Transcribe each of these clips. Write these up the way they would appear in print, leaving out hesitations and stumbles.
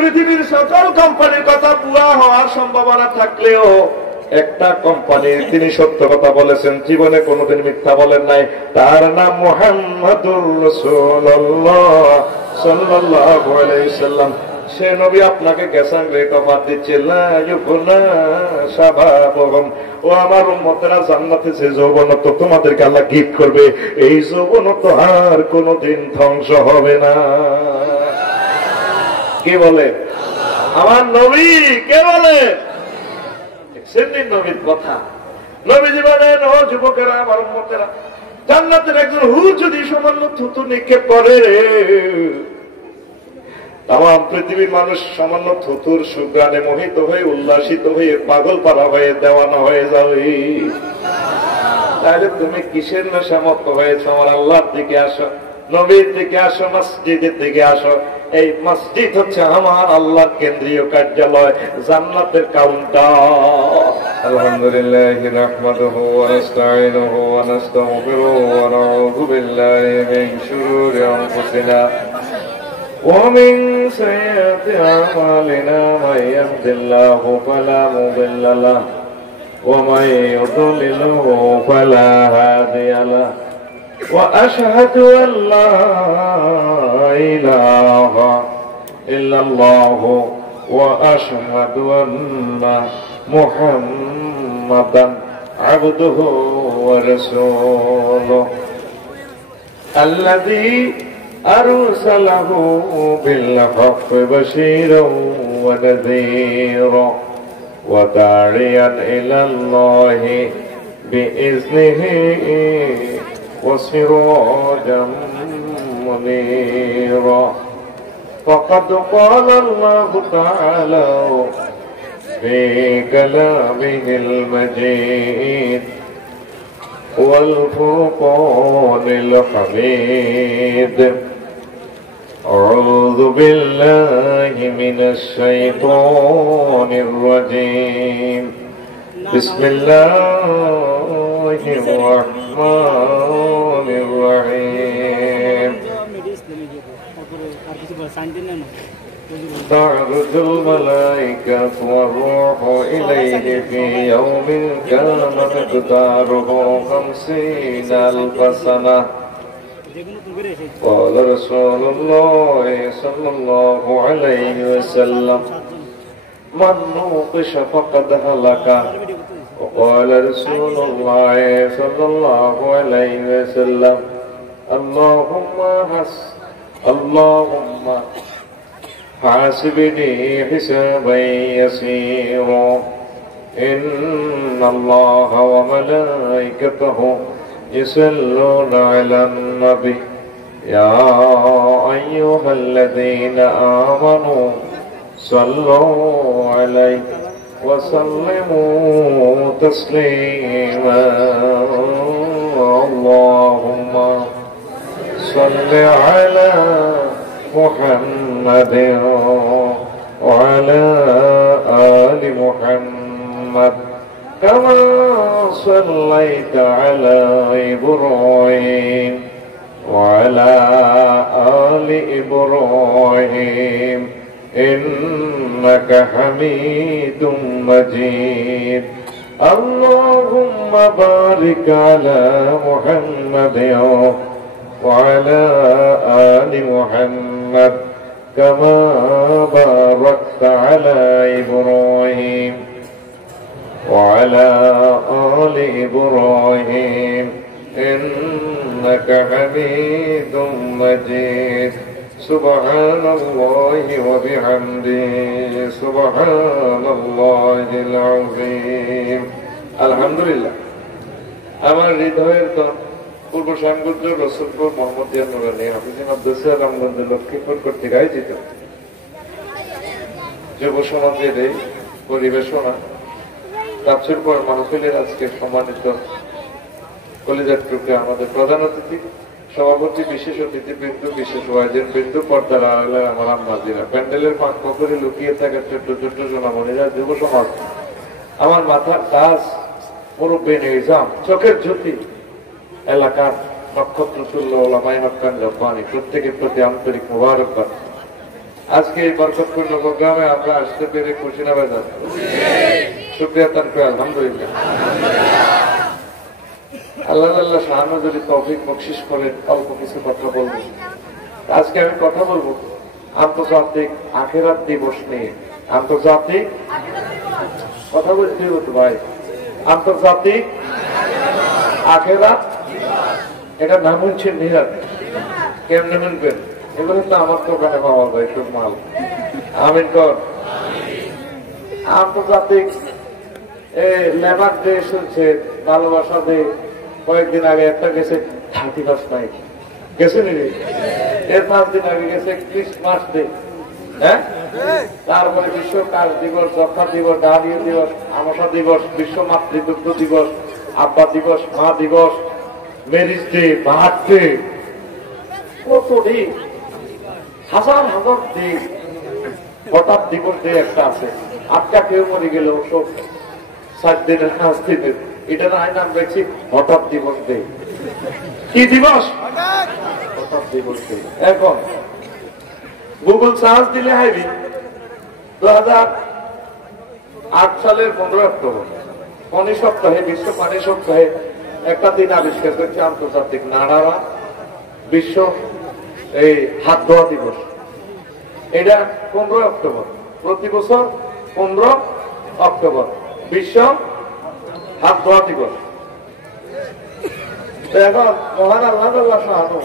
পৃথিবীর সকল কোম্পানির কথা ভুয়া হওয়ার সম্ভাবনা থাকলেও একটা কোম্পানির তিনি সত্য কথা বলেছেন, জীবনে কোনোদিন মিথ্যা বলেন নাই। তার নাম মুহাম্মাদুর রাসূলুল্লাহ সাল্লাল্লাহু আলাইহি ওয়াসাল্লাম। সে নবী আপনাকে গ্যাসাং রেট অফার দিচ্ছে, লা ইউকুনা শাবাবুহুম, ও আমার উম্মতেরা জান্নাতে যে যৌবনত্ব তোমাদেরকে আল্লাহ গিফট করবে, এই যৌবনত্ব আর কোনোদিন ধ্বংস হবে না। কে বলে? আমার নবী। কে বলে? সেদিন নবীর কথা। নবীজি বলেন, ও যুবকেরা, আমার উম্মতেরা, জান্নাতের একজন হুর যদি সামান্য থুতু নিক্ষেপ করে, তাম পৃথিবীর মানুষ সামান্য থুতুর সুগ্রানে মোহিত হয়ে উল্লাসিত হয়ে পাগল পারা হয়ে দেওয়ানা হয়ে যাবে। তাহলে তুমি কিসের নেশামত্ত হয়েছ? আমার আল্লাহর দিকে আসো, নবীর দিকে আসো, মসজিদের দিকে আসো। এই মসজিদ হচ্ছে আমার আল্লাহর কেন্দ্রীয় কার্যালয়, জান্নাতের কাউন্টার। আলহামদুলিল্লাহি নাহমাদুহু ওয়া নাস্তাঈনুহু ওয়া নাস্তাগফিরুহু ওয়া নাউযু বিল্লাহি মিন শুরুরি আনফুসিনা ওয়া মিন সাইয়্যাতি আমালিনা মান ইয়াহদিল্লাহু ফালা মুদিল্লা লাহু ওয়া মান ইউদ্লিলহু ফালা হাদিয়া লাহু وأشهد أن لا إله إلا الله وأشهد أن محمدا عبده ورسوله الذي أرسله بالحق بشيرا ونذيرا وداعيا إلى الله بإذنه وسراجا منيرا فقد قال الله تعالى في كلامه المجيد والفرقان الحميد أعوذ بالله من الشيطان الرجيم بسم الله الرحمن الرحيم تعرج الملائكة والروح إليه في يوم كان مقداره 50,000 سنة قال رسول الله صلى الله عليه وسلم من نوقش فقد هلك وقال رسول الله صلى الله عليه وسلم اللهم حاسبني حسابا يسيرا إن الله وملائكته يصلون على النبي يا أيها الذين آمنوا صلوا عليه وسلموا تسليما اللهم صل على محمد وعلى آل محمد كما صليت على إبراهيم وعلى آل إبراهيم إنك حميد مجيد اللهم بارك على محمد وعلى آل محمد كما باركت على إبراهيم وعلى آل إبراهيم إنك حميد مجيد سبحان الله وبحمده سبحان الله العظيم الحمد لله আমার হৃদয়ের পূর্ব সাংগত্য রসুলপুর মোহাম্মদিয়া নুরানী হাফিজি মাদ্রাসা রামগঞ্জ লক্ষ্মীপুর কর্তৃক আয়োজিত যুব সমাজের এই পরিবেশনা তাফসীর পর মাহফিলের আজকে সম্মানিত কলিজার টুকরা আমাদের প্রধান অতিথি সভাপতি বিশেষ অতিথিবৃন্দ বিশেষ ওয়াইজের বৃন্দ পর্দার আড়ালের আমার আম্মাজিরা প্যান্ডেলের পাঁচ পকরে লুকিয়ে থাকা ছোট্ট ছোট্ট সোনামণিরা যুব সমাজ আমার মাথার তাজ মুরব্বী নিজাম চোখের জ্যোতি এলাকার নক্ষত্র তুল্য ওলামায়ে হক্কান রব্বানী প্রত্যেকের প্রতি আন্তরিক মুবারকবাদ। আজকে এই বরকতপূর্ণ প্রোগ্রামে আমরা আসতে পেরে খুশি না বাজার শুকরিয়া তার আলহামদুলিল্লাহ। আল্লাহ আল্লাহ সাহায্য যদি তৌফিক বকশিশ করেন অল্প কিছু কথা বলবো। আজকে আমি কথা বলবো আন্তর্জাতিক আখেরাত দিবস নিয়ে। আন্তর্জাতিক কথা বলতে হতো ভাই, আন্তর্জাতিক আখেরাত, এটা নাম হচ্ছে নিরাত। কেমনে মিলবেন এগুলো তো আমার দোকানে পাওয়া যায় সব মাল। আমিন কর। আন্তর্জাতিক লেবার ডে শুনছে, ভালোবাসা ডে, কয়েকদিন আগে একটা গেছে 31 নাইট গেছে নাকি, এর 5 দিন আগে গেছে ক্রিসমাস ডে। হ্যাঁ, তারপরে বিশ্ব কাজ দিবস, যক্ষ্মা দিবস, ডায়রিয়া দিবস, আমসা দিবস, বিশ্ব মাতৃদুগ্ধ দিবস, আব্বা দিবস, মা দিবস, ম্যারিজ ডে, বার্থডে, কত দিন, হাজার হাজার দিন। হঠাৎ দিবস ডে একটা আছে, আটকা কেউ মরে গেল সব 7 দিনের 5 দিনের, এটা না নাম দেখছি হঠাৎ দিবস ডে। কি দিবস? হঠাৎ দিবস ডে। এখন গুগল সার্চ দিলে হাইবি 2008 সালের 15 অক্টোবর পানি সপ্তাহে, বিশ্ব পানি সপ্তাহে একটা দিন আবিষ্কার করছে আন্তর্জাতিক নাড়ারা বিশ্ব এই হাত ধোয়া দিবস। এটা 15 অক্টোবর, প্রতি বছর 15 অক্টোবর বিশ্ব হাত ধোয়া দিবস। এখন মহান আল্লাহ শাহানু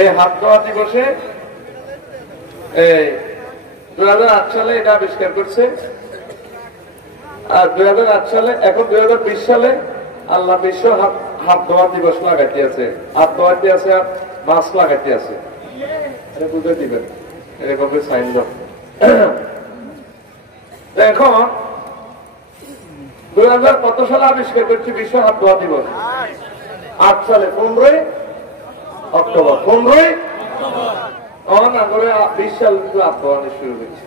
এই হাত ধোয়া দিবসে 2008 সালে এটা আবিষ্কার করছে। আর 2008 সালে, এখন 2020 সালে আল্লাহ বিশ্ব হাত ধোয়া দিবস লাগাইতে আছে, হাত ধোয়াতে আছে, আর মাস্ক লাগাইতে আছে। এটা বুঝে দিবেন এরকম সাইন দাও। এখন 2000 কত সালে আবিষ্কার করছে বিশ্ব হাত ধোয়া দিবস? 8 সালে 15 অক্টোবর। 15 না করে 20 সাল হাত ধোয়ানো শুরু করছে।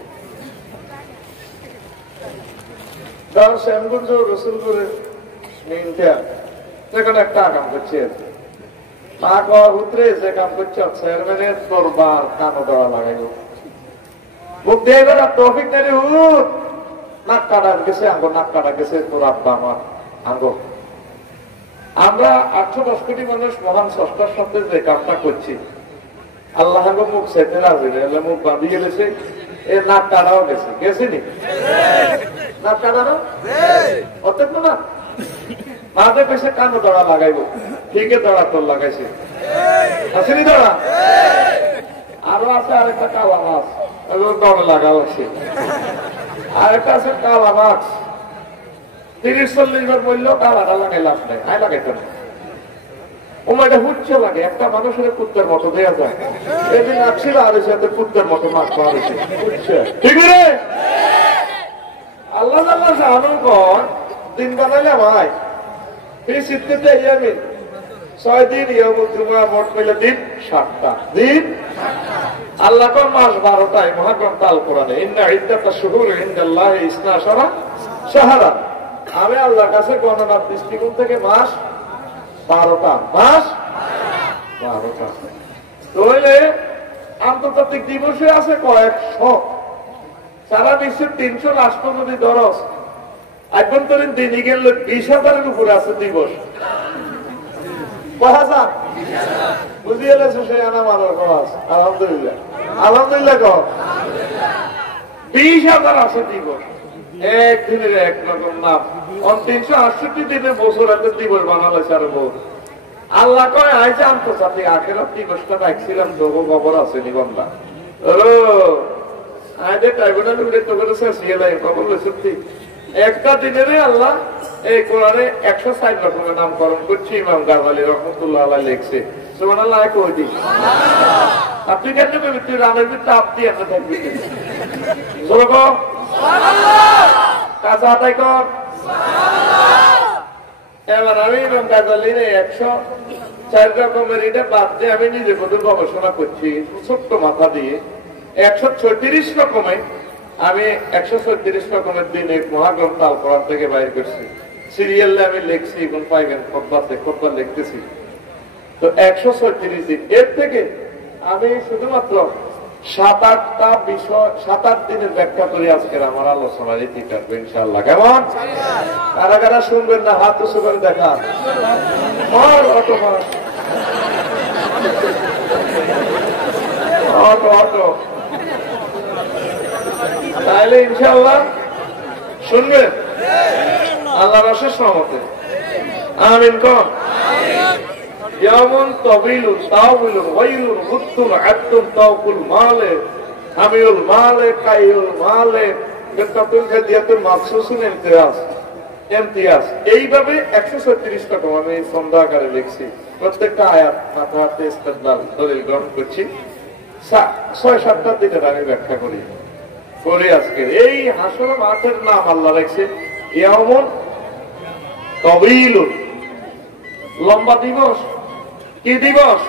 শ্যামগঞ্জ রসুলপুরের সেখানে একটা কাম করছে, না কওয়ার উত্তরে যে কাম করছে চেয়ারম্যানের দরবার কানো দেওয়া লাগাইল, মুখ দিয়ে তৌফিক নেই নাক কাটা গেছে, আঙ্গো নাক কাটা গেছে তোর আব্বা আমার আঙ্গো। আমরা 810 কোটি মানুষ মহান স্রষ্টার সাথে যে কামটা করছি, আল্লাহ মুখ সেতে রাজি, মুখ বাঁধিয়ে গেছে, এর নাক কাটাও গেছে, গেছেনি নাক কাটানো অর্থাৎ না মাঝে পেছে কানো দড়া লাগাইব, ঠিকই দড়া তোর লাগাইছে, আসেনি দড়া? আরো আছে আরেকটা কালা মাছ দড়া লাগাও আছে, আরেকটা আছে কালা মাছ 30-40 বার বললেও কালাটা লাগাই লাভ নাই, আয় লাগাইতে না। ওমাইটা হুচ্ছ লাগে, একটা মানুষের কুত্তের মতো দেওয়া যায়, এদিন আসছিল আর সাথে কুত্তের মতো মাছ পাওয়া গেছে, ঠিক রে? আল্লাহ আল্লাহ জানো কর দিন বানাইলে ভাই এই শীতকে আমি 6 দিন ইয়মুদ্দুমা মোট মিলে দিন 7টা দিন। আল্লাহ কোন মাস 12টায় মহাগ্রন্থ আল কোরআনে ইন্না ইদ্দাতাশ শুহুরি ইনদাল্লাহি 12 শাহরা। আমি আল্লাহর কাছে গণনার দৃষ্টিকোণ থেকে মাস 12টা, মাস 12টা। তাহলে আন্তর্জাতিক দিবসে আছে কয়েকশো, সারা বিশ্বের 300 রাষ্ট্র যদি ধরস, আভ্যন্তরীণ দিনই গেলে 20,000-এর উপরে আছে দিবস। বুঝিয়ে গেছে সে আনা মানার কাজ। আলহামদুলিল্লাহ, আলহামদুলিল্লাহ কর 20,000 আছে দিবস, একদিনের একরকম নাম। 368 দিনে বছর একটা দিবস বানালেছে আরো বহু। আল্লাহ কয় আইছে আন্তর্জাতিক আখেরাত দিবসটা রাখছিলাম তো খবর আছে নিবন্ধা আইদের ট্রাইব্যুনাল উঠে তো করেছে খবর সত্যি। একটা দিনের আল্লাহ এই কোরআনে 160 রকমের নামকরণ করছে। ইমাম গাজালি রহমতুল্লাহ আলাইহি লিখছে, সুবহানাল্লাহ কই দি আপনি কেন তুই রামের ভিতরে আপনি এত থাকবি সুবহানাল্লাহ কাজা আদায় কর সুবহানাল্লাহ। এবার আমি ইমাম গাজালির 104 রকমের এটা বাদ দিয়ে আমি নিজে কত গবেষণা করছি ছোট্ট মাথা দিয়ে 136 রকমে আমি 136 রকমের দিন এক মহাগ্রন্থ আল কোরআন থেকে বাইর করছি। সিরিয়ালে আমি লিখছি, এখন পাইবেন খতবা লিখতেছি। তো 136 দিন, এর থেকে আমি শুধুমাত্র 7-8টা বিষয় 7-8 দিনের ব্যাখ্যা করে আজকের আমার আলোচনার ইতি কাটবে ইনশাআল্লাহ। কেমন? কারা কারা শুনবেন না হাত উঁচু করে দেখা। অটো তাহলে ইনশাআল্লাহ শুনবেন আল্লাহর অশেষ রহমতে। আমিন কোন। যেমন তবিলুন তাওবিলুন ওয়াইলুন মুত্তুন আত্তুন তাওকুল মালে হামিউল মালে কাইউল মালে বিতাতুল হাদিয়াতুল মাখসুসুন ইমতিয়াজ। এইভাবে 136টা আমি ছন্দ আকারে লিখছি। প্রত্যেকটা আয়াত মাথাতে ইস্তেদলাল দলিল গ্রহণ করছি। 6-7টা দিনের আমি ব্যাখ্যা করি করে আজকের এই হাসর মাঠের নাম আল্লাহ রাখছে ইয়াউমুন তাওয়িলুন, লম্বা দিবস। কি দিবস?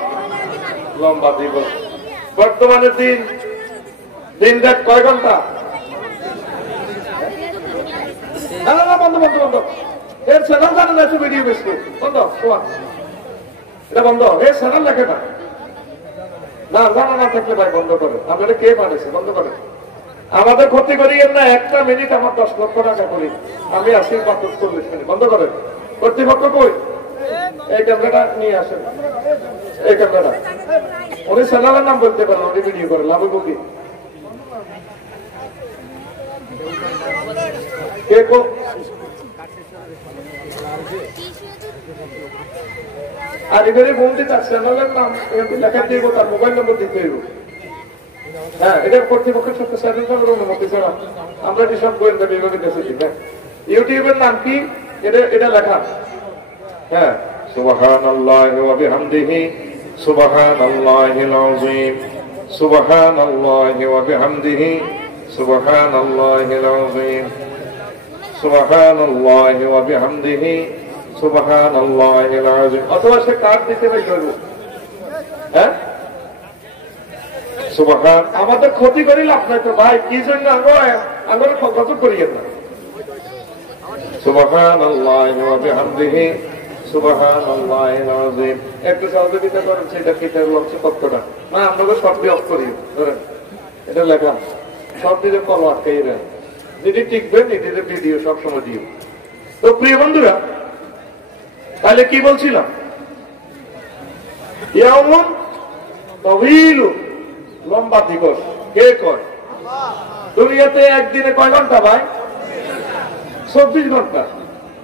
লম্বা দিবস। বর্তমানে দিন রাত কয় ঘন্টা? বন্ধ এর চ্যানেল জানে না, ভিডিও বেশি বন্ধ। এটা বন্ধ, এর চ্যানেল লেখে না। না জানা না থাকলে ভাই বন্ধ করে। আপনারা কে বানিয়েছে? বন্ধ করে। আমাদের ক্ষতি করিয়েন না। 1টা মিনিট আমার 10 লক্ষ টাকা করি। আমি আসি 40 মিনিট। বন্ধ করেন। কর্তৃপক্ষ কই? এই ক্যামেরাটা নিয়ে আসেন। এই ক্যামেরাটা উনি চ্যানেলের নাম বলতে পারেন, উনি ভিডিও করেন। লাভ কি কে কো? আর এবারে বলতে তার চ্যানেলের নাম লেখা দিব, তার মোবাইল নম্বর দিতে হইব। হ্যাঁ, এটা কর্তৃপক্ষের সাথে চ্যানেল অনুমতি ছাড়া আমরা যেসব গোয়েন্দা বিভাগে দেখেছি। হ্যাঁ, ইউটিউবের নাম কি এটা লেখা। হ্যাঁ, সুবহানাল্লাহি ওয়া বিহামদিহি সুবহানাল্লাহিল আযীম সুবহানাল্লাহি ওয়া বিহামদিহি সুবহানাল্লাহিল আযীম সুবহানাল্লাহি ওয়া বিহামদিহি সুবহানাল্লাহিল আযীম। অথবা সে কার্ড দিতে পারবে। হ্যাঁ, সুবহান। আমাদের ক্ষতি করি লাভ নাই তো ভাই। কি জন্য আমরা কত করিয়েন না। সুবহানাল্লাহি ওয়া বিহামদিহি সুবহানাল্লাহিল আযীম। একটু সহযোগিতা করেন। সেটা কিতাব লক্ষ্য কতটা না আমরা শব্দ অফ করি। ধরেন এটা লেখা শব্দের কল আটকাই দেন। যেটি টিকবেন এটিতে ভিডিও সবসময় দিও। তো প্রিয় বন্ধুরা, তাহলে কি বলছিলাম? ইয়াউমুন তাওয়িলুন, লম্বা দিবস। কে কয়? দুনিয়াতে একদিনে কয় ঘন্টা ভাই? 24 ঘন্টা।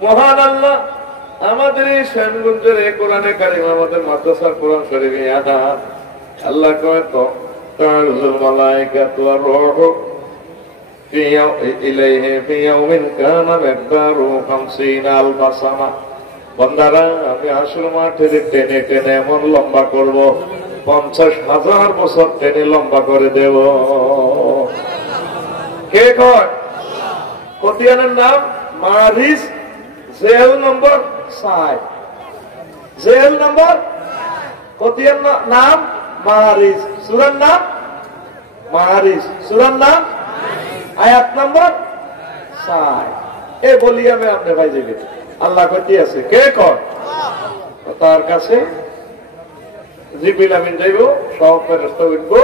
মহান আল্লাহ আমাদের এই শ্যামগঞ্জের এই কোরআনে কারিম, আমাদের মাদ্রাসার কোরআন শরীফে আল্লাহ কয় তো তানজুল মালায়েকাতু ওয়ার রূহু ইলাইহি ফি ইয়াউমিন কানা মিকদারু 50 আলফা সানা। বান্দারা, আমি হাসর মাঠে টেনে টেনে এমন লম্বা করব, 50,000 বছর টেনে লম্বা করে দেব। কে কয়? কতিয়ানের নাম মারিস, জেল নম্বর 6। জেল নম্বর কতিয়ার নাম মারিস, সূরার নাম মারিস, সূরার নাম আয়াত নম্বর 6। এ বলি আমি আপনি ভাই যাবে আল্লাহ কতি আছে। কে কয়? তার কাছে জিবরিল আমিন যাইব, সব ফেরেশতা উঠবো।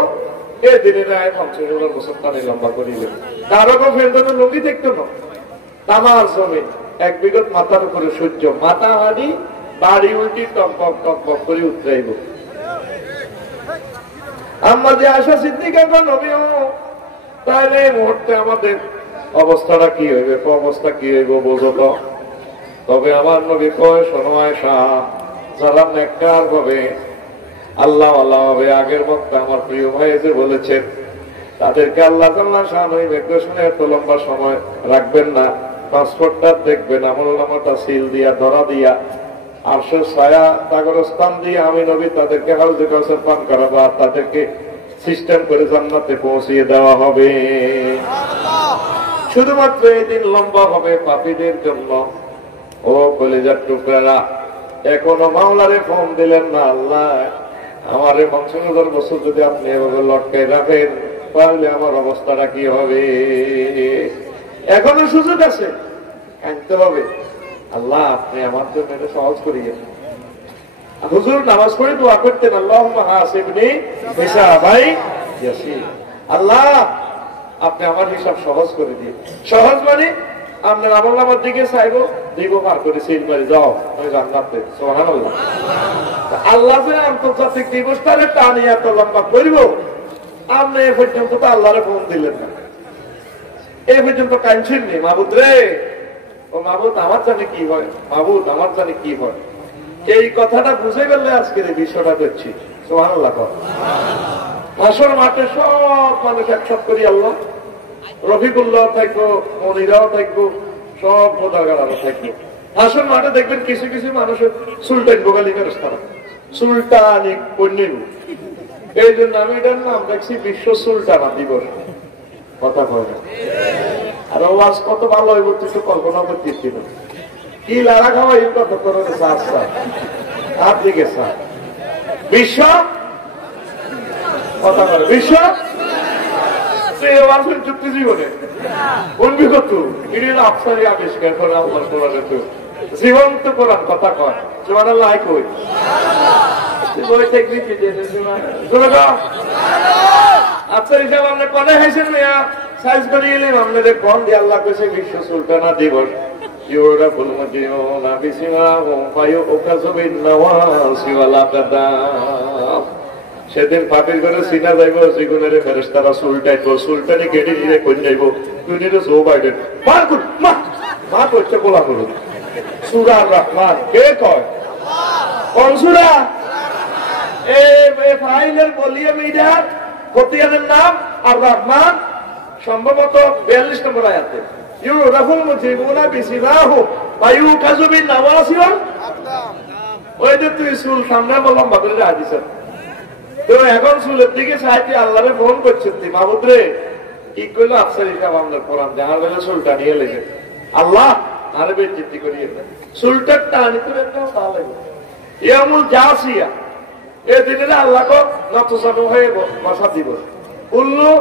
এই দিনে রায় 50,000 বছর টানে লম্বা করিলে। কারো ফেরদনের লুঙ্গি দেখতো না। তামার জমি 1 বিঘত মাথার উপরে সূর্য, মাথা হাড়ি বাড়ি উল্টি টকবক টকবক করে উতরাইব। আমরা যে আশা সিদ্দিকা নবীও, তাহলে এই মুহূর্তে আমাদের অবস্থাটা কি হইবে? অবস্থা কি হইব বোঝো তো। তবে আমার নবী কয়, শোনো আয়েশা, যারা নেককার হবে, আল্লাহ আল্লাহ হবে, আগের বক্তা আমার প্রিয় ভাই যে বলেছেন, তাদেরকে আল্লাহ তাআলা শান ইমিগ্রেশনে এত লম্বা সময় রাখবেন না। পাসপোর্টটা দেখবেন, আমলনামাটা সিল দিয়া ধরা দিয়া আরশের ছায়া তাগরস্থান দিয়ে আমি নবী তাদেরকে হাউজে কাউসার পান করাবো, আর তাদেরকে সিস্টেম করে জান্নাতে পৌঁছিয়ে দেওয়া হবে। শুধুমাত্র এই দিন লম্বা হবে পাপীদের জন্য। ও কলিজার টুকরারা, এখনো মাওলারে ফোন দিলেন না। আল্লাহ, আমার 50,000 বছর যদি আপনি এভাবে লটকাই রাখেন, তাহলে আমার অবস্থাটা কি হবে? এখনো সুযোগ আছে, আনতে হবে। আল্লাহ, আপনি আমার জন্য এটা সহজ করিয়ে। হুজুর নামাজ পড়ে দোয়া করতেন, আল্লাহুম্মা হাসিবনি হিসাবাই ইয়াসির, আল্লাহ আপনি আমার হিসাব সহজ করে দিন। সহজ মানে আপনার আমল নামার দিকে চাইবো, দিব পার করে সিল করে যাও আমি জান্নাতে। সুবহানাল্লাহ। আল্লাহ যে আন্তর্জাতিক দিবসটারে টানি এত লম্বা করব, আপনি এ পর্যন্ত তো আল্লাহরে ফোন দিলেন না, এ পর্যন্ত কাঁদছেন নি মাহবুদ রে, ও মাহবুদ আমার জানে কি হয়, মাহবুদ আমার জানে কি হয়। এই কথাটা বুঝে গেলে আজকের এই বিষয়টা করছি। সুবহানাল্লাহ। আসর মাঠে সব মানুষ একসাথ করি, আল্লাহ রফিকুল্লাহ থাকবো, মনিরাও থাকবো, সব মোদাগারাও থাকবো। আসর মাঠে দেখবেন কিছু কিছু মানুষের সুলতান বোগালি ফেরেশতারা সুলতানি পণ্যিব। এই জন্য আমি এটার নাম দেখছি বিশ্ব সুলতানা দিবস। কথা কয় না, আর আওয়াজ কত ভালো হইব তুই তো কল্পনা করতে না। কি লারা খাওয়া এই কথা করে আর দিকে বিশ্ব কথা বলে বিশ্ব যুক্তি জীবনে অনভিজ্ঞত আফসারি আবিষ্কার করে আল্লাহ কোরআনে তো জীবন্ত কোরআন কথা কয়। সুবহানাল্লাহ কই বই থেকে আফসারি সাহেব আপনি কনে হাইছেন মিয়া সাইজ করে এলেন আপনাদের কোন দিয়ে আল্লাহ কইছে বিশ্ব সুলতানা দিবস। ইউরাফুল মুজরিমুনা বিসিমাহুম ফায়ুকাযু বিন-নাওয়াসি ওয়াল আকদাম। সেদিন পাপের করে সিনা যাইব, জীবনের ফেরেশতারা সুলটাইব, সুলটানি কেটে নিয়ে কোন যাইব, তুই নিয়ে জো বাইডেন মার কর মা মা করছে গোলা করুন। সূরা আর-রহমান কে কয়? কোন সূরা? এই ফাইলের বলিয়ে মিডিয়ার খতিয়ানের নাম আর-রহমান, সম্ভবত 42 নম্বর আয়াতে। ইউরাফুল মুজরিমুনা বিসিমাহুম ফায়ুকাযু বিন-নাওয়াসি ওয়াল আকদাম। ওই যে তুই সুল সামনে বললাম বাদরে হাদিস তো এখন চুলের দিকে চাইতে আল্লাহরে ফোন করছেন, মাহবুদ রে কি করলো আফসারি সাহেব আপনার কোরআন জানার বেলা চুলটা নিয়ে লেগে আল্লাহ আরে বেজ্জতি করিয়ে চুলটা টানি তো একটাও তা লাগে। ইয়ামুল জাসিয়া, এই দিনে আল্লাহ নতজানু হয়ে বসা দিব। কুল্লু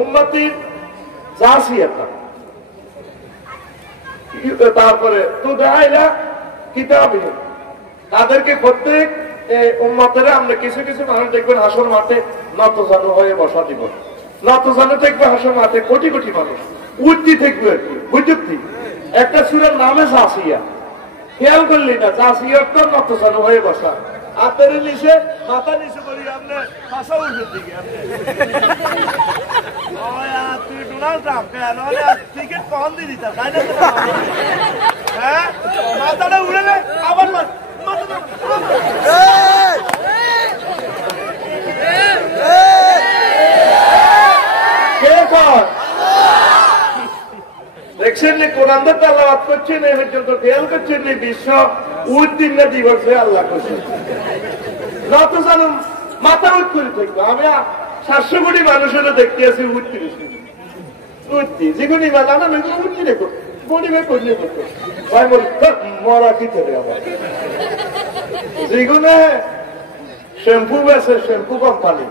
উম্মতির জাসিয়াতা, তারপরে তো দেখাইলা কিতাব, তাদেরকে প্রত্যেক উম্মতের আমরা কিছু কিছু মানুষ দেখবেন হাসর মাঠে নতজানু হয়ে বসা দিব। নতজানু থাকবে হাসর মাঠে কোটি কোটি মানুষ, উঠতি থাকবে আর কি বুঝতি। একটা সূরার নামে জাসিয়া, খেয়াল করলি না জাসিয়ার তো নতজানু হয়ে বসা, হাতের নিচে মাথা নিচে করি আপনি পাশা উঠে দিকে তুই ডোনাল্ড ট্রাম্প কেন টিকিট কখন দিয়ে দিতা তাই না? হ্যাঁ মাথাটা উড়ে নে আবার দেখছেন কোরআন তেলাওয়াত করছেন, এই পর্যন্ত খেয়াল করছেন বিশ্ব উদ্দিন দিবসে আল্লাহ করছেন নতজানু মাথা উঠ করে থাকবো। আমি 700 কোটি মানুষেরও দেখতে আছি উঠতে উঠতি যেগুলি মেলা না উঠতি দেখো পরিবেশ করলে করতো ভাই বলি মরা কি করে আমার যেগুলো শ্যাম্পু বেছে শ্যাম্পু কোম্পানি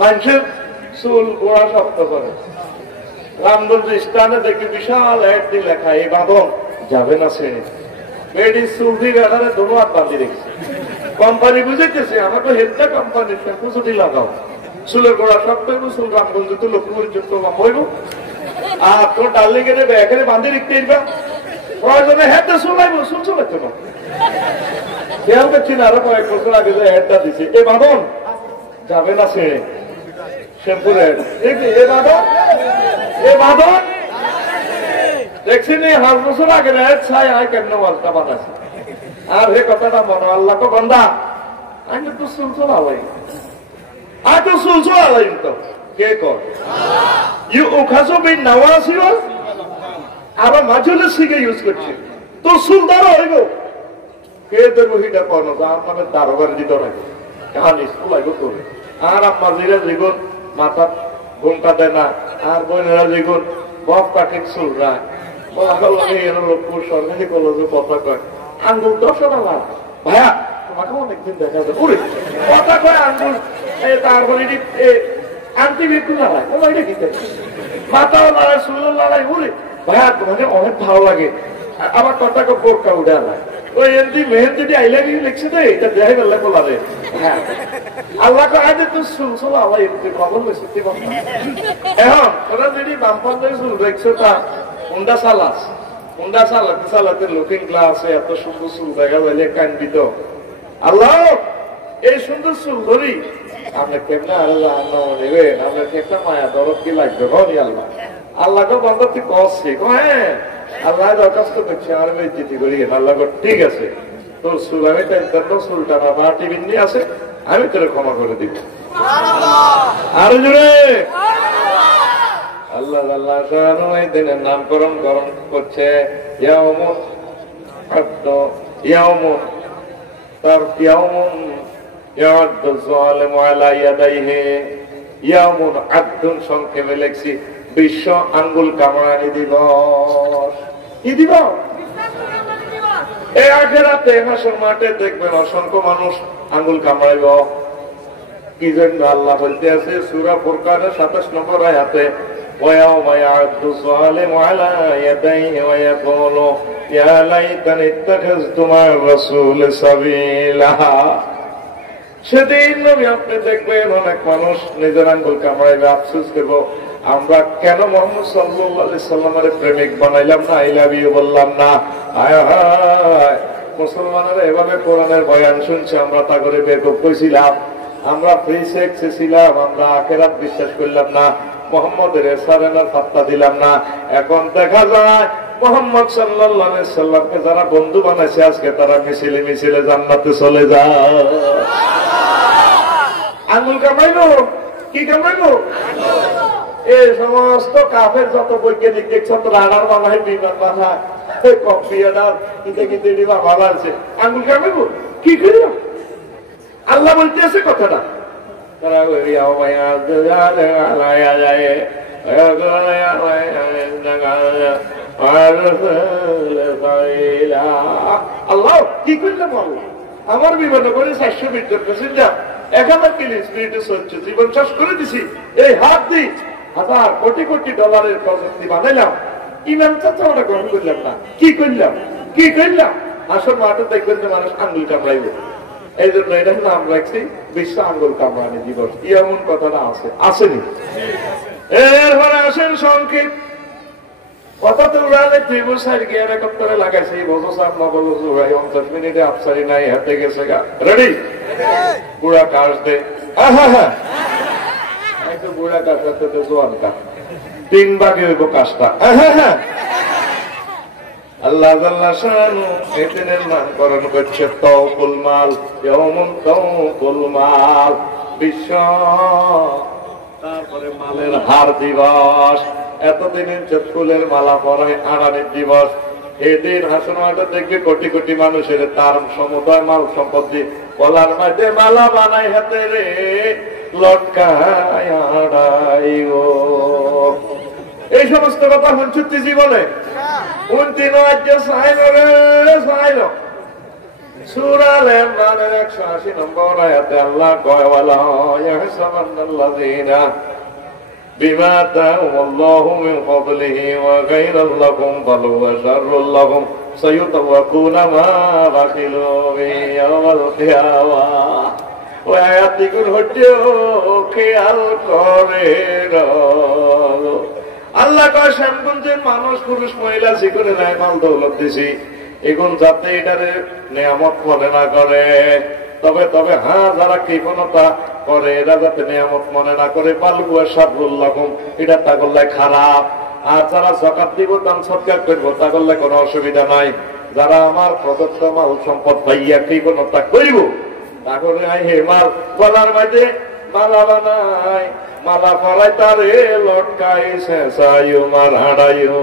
মানুষের চুল গোড়া শক্ত করে। রামগঞ্জ স্থানে দেখি বিশাল অ্যাড দিয়ে লেখা এই বাঁধন যাবে না শ্রেণী মেয়েটি চুল দিয়ে বেড়ারে দোনো হাত বাঁধি রেখেছে। কোম্পানি বুঝেছে আমার তো হেলথা কোম্পানির শ্যাম্পু যদি লাগাও চুলের গোড়া শক্ত হইব, চুল রামগঞ্জ তো লক্ষ্মীপুরের যুক্ত হইব, আর তোর ডার্লিং এর ব্যাগের বাঁধে রেখতে দিবা প্রয়োজনে হেডটা চলাইব, চুল চলাইতো না। খেয়াল করছি না আরো কয়েক বছর আগে যে হেডটা দিছে এ বাঁধন যাবে না ছেড়ে শ্যাম্পুর হেড এ বাঁধন এ বাঁধন দেখছেন 5 বছর আগে হেড ছাই আয় কেমন ওয়াজটা বাঁধাছে। আর হে কথাটা মনে আল্লাহ তো বান্দা আমি তো চুল চলাই আর তো চুল চলাই তো কে কর ইউ উখাজো বিন নাওয়াসি আবার মাজুলে শিখে ইউজ করছে তো চুল দাঁড়ো হইব কে দেবো হিটা কর্ণ আপনাদের দারোগার দিতে রাখবে কাহানি চুলাইব করে। আর আপনার জীবন মাথা ঘুমটা দেয় না, আর বোনেরা যেগুন বক তাকে চুল রায় লোকপুর সরকারি কলেজে কথা কয় আঙ্গুল 10 টাকা ভাইয়া তোমাকে অনেকদিন দেখা যায় ওরে কথা কয় আঙ্গুল তারপরে আন্টি বিকুল লড়াই ওইটা কি মাথাও লড়াই চুল লড়াই ওরে ভাইয়া তোমাকে অনেক ভালো লাগে আবার কথা বোরকা উঠে আলায় ওই এমনি মেহেন্দি আই লাভ ইউ লিখছে তো এটা দেখাই গেল বলারে হ্যাঁ আল্লাহ কাছে তো শুনছো আল্লাহ এমনি খবর সত্যি কথা এখন ওরা যদি বামপন্থায় শুন দেখছো তা হুন্ডা চালাতে লুকিং গ্লাসে এত সুন্দর চুল দেখা যাইলে কান্দিত আল্লাহ এই সুন্দর চুল ধরি আপনি কেমনে আরো নেবেন আপনার একটা মায়া দরদ কি লাগবে বলি আল্লাহ আল্লাহকে বন্ধ তুই কষছি হ্যাঁ আল্লাহ দরখাস্ত করছে আর বেজ্জিতি করি আল্লাহ ঠিক আছে তোর চুল আমি চুলটা আমার টিফিন নিয়ে আছে আমি তোর ক্ষমা করে দিব আরো জোরে আল্লাহ আল্লাহ দিনের নামকরণ করণ করছে তার সংক্ষেপে লেখছি বিশ্ব আঙ্গুল কামড়ানি দিবস কি দিবস এই আখেরাতে হাসর মাঠে দেখবেন অসংখ্য মানুষ আঙ্গুল কামড়াইব কি জন্য আল্লাহ বলতে আছে সূরা ফুরকানের 27 নম্বর আয়াতে ويوم يعض الظالم على يديه ويقول يا ليتني اتخذت مع الرسول سبيلا সেদিন নবী আপনি দেখবেন অনেক মানুষ নিজের আঙ্গুল কামড়াইবে আফসোস করবো আমরা কেন মুহাম্মদ সাল্লাল্লাহু আলাইহি সাল্লামের প্রেমিক বানাইলাম না আই লাভ ইউ বললাম না হায় হায় মুসলমানেরা এভাবে কোরআনের বয়ান শুনছে আমরা তা করে বেকুব কইছিলাম আমরা ফ্রি সেক্সে ছিলাম আমরা আখিরাত বিশ্বাস করলাম না মুহাম্মদের রেসারেনার পাত্তা দিলাম না এখন দেখা যায় মুহাম্মদ সাল্লাল্লাহু আলাইহি সাল্লামকে যারা বন্ধু বানাইছে আজকে তারা মিছিলে মিছিলে জান্নাতে চলে যায় আঙ্গুল কামাইলো কি কামাইলো এই সমস্ত কাফের যত বৈজ্ঞানিক দেখছ তো রাডার বানায় বিমান বানায় কম্পিউটার কিন্তু ভালো আছে আঙ্গুল কামাইবো কি করিল আল্লাহ বলতে আছে কথাটা আল্লাহ কি করলাম আমার বিমানে করে 400 মিটার প্যাসেঞ্জার 1000 কিলো স্পিডে চলছে জীবন শেষ করে দিছি এই হাত দিয়ে হাজার কোটি কোটি ডলারের প্রযুক্তি বানাইলাম ইমান চাচ্ছা আমরা গ্রহণ করলাম না কি করলাম আসল মাঠে দেখবেন যে মানুষ আঙ্গুল কামড়াইবে এই জন্য এটা নাম রাখছি বিশ্ব আঙ্গুল কামড়ানি দিবস এমন কথাটা আসেনি এরপরে আসেন সংক্ষেপ কথা তো উড়ালে ত্রিভুজ সাইড গিয়ে রেকর্ডে লাগাইছে বছর 50 মিনিটে আফসারি নাই হাতে গেছে গা রেডি বুড়া কাজ দে বুড়া কাজ জোয়ান কাজ 3 ভাগে হইব কাজটা আল্লাহ আল্লাহ শানু এদিনের নামকরণ করছে তওকুল মাল ইয়াউমুন তওকুল মাল বিশ্ব তারপরে মালের হার দিবস এতদিনের যে ফুলের মালা পরায় আড়ানির দিবস এদিন হাসনাটা দেখবে কোটি কোটি মানুষের তার সমুদয় মাল সম্পত্তি গলার মধ্যে মালা বানাই হাতে রে লটকায় আড়াইও এই সমস্ত কথা শুনছি জীবনে সূরা আল-ইমরানের 180 নম্বর আয়াতে আল্লাহ কয় ওয়ালা ইয়াহসাবান্নাল্লাযীনা বিমা আতাহুমুল্লাহু মিন ফাদলিহি ওয়া গায়রাল লাহুম বাল ওয়া শাররুল লাহুম সায়ুতাওয়াকুনা মা বাখিলু ইয়াওমাল কিয়ামাহ ওই আয়াতগুলো হচ্ছে খেয়াল করে আল্লাহ কয় শ্যামগঞ্জের মানুষ পুরুষ মহিলা যেগুলো নেয় মাল দৌলত দিছি এগুলো যাতে এটারে নিয়ামত মনে না করে তবে তবে হ্যাঁ যারা কৃপণতা করে এরা যাতে নিয়ামত মনে না করে পালুয়া সাদুল্লাহ এটা তা করলে খারাপ আর যারা যাকাত দিব দান সৎকার করবো তা করলে কোনো অসুবিধা নাই যারা আমার প্রদত্ত মাল সম্পদ পাইয়া কৃপণতা করিব তাহলে হে মাল গলার মাঝে মালা বানাই মালা ফলাই তারে লটকাই সায়ু মার হাড়াইও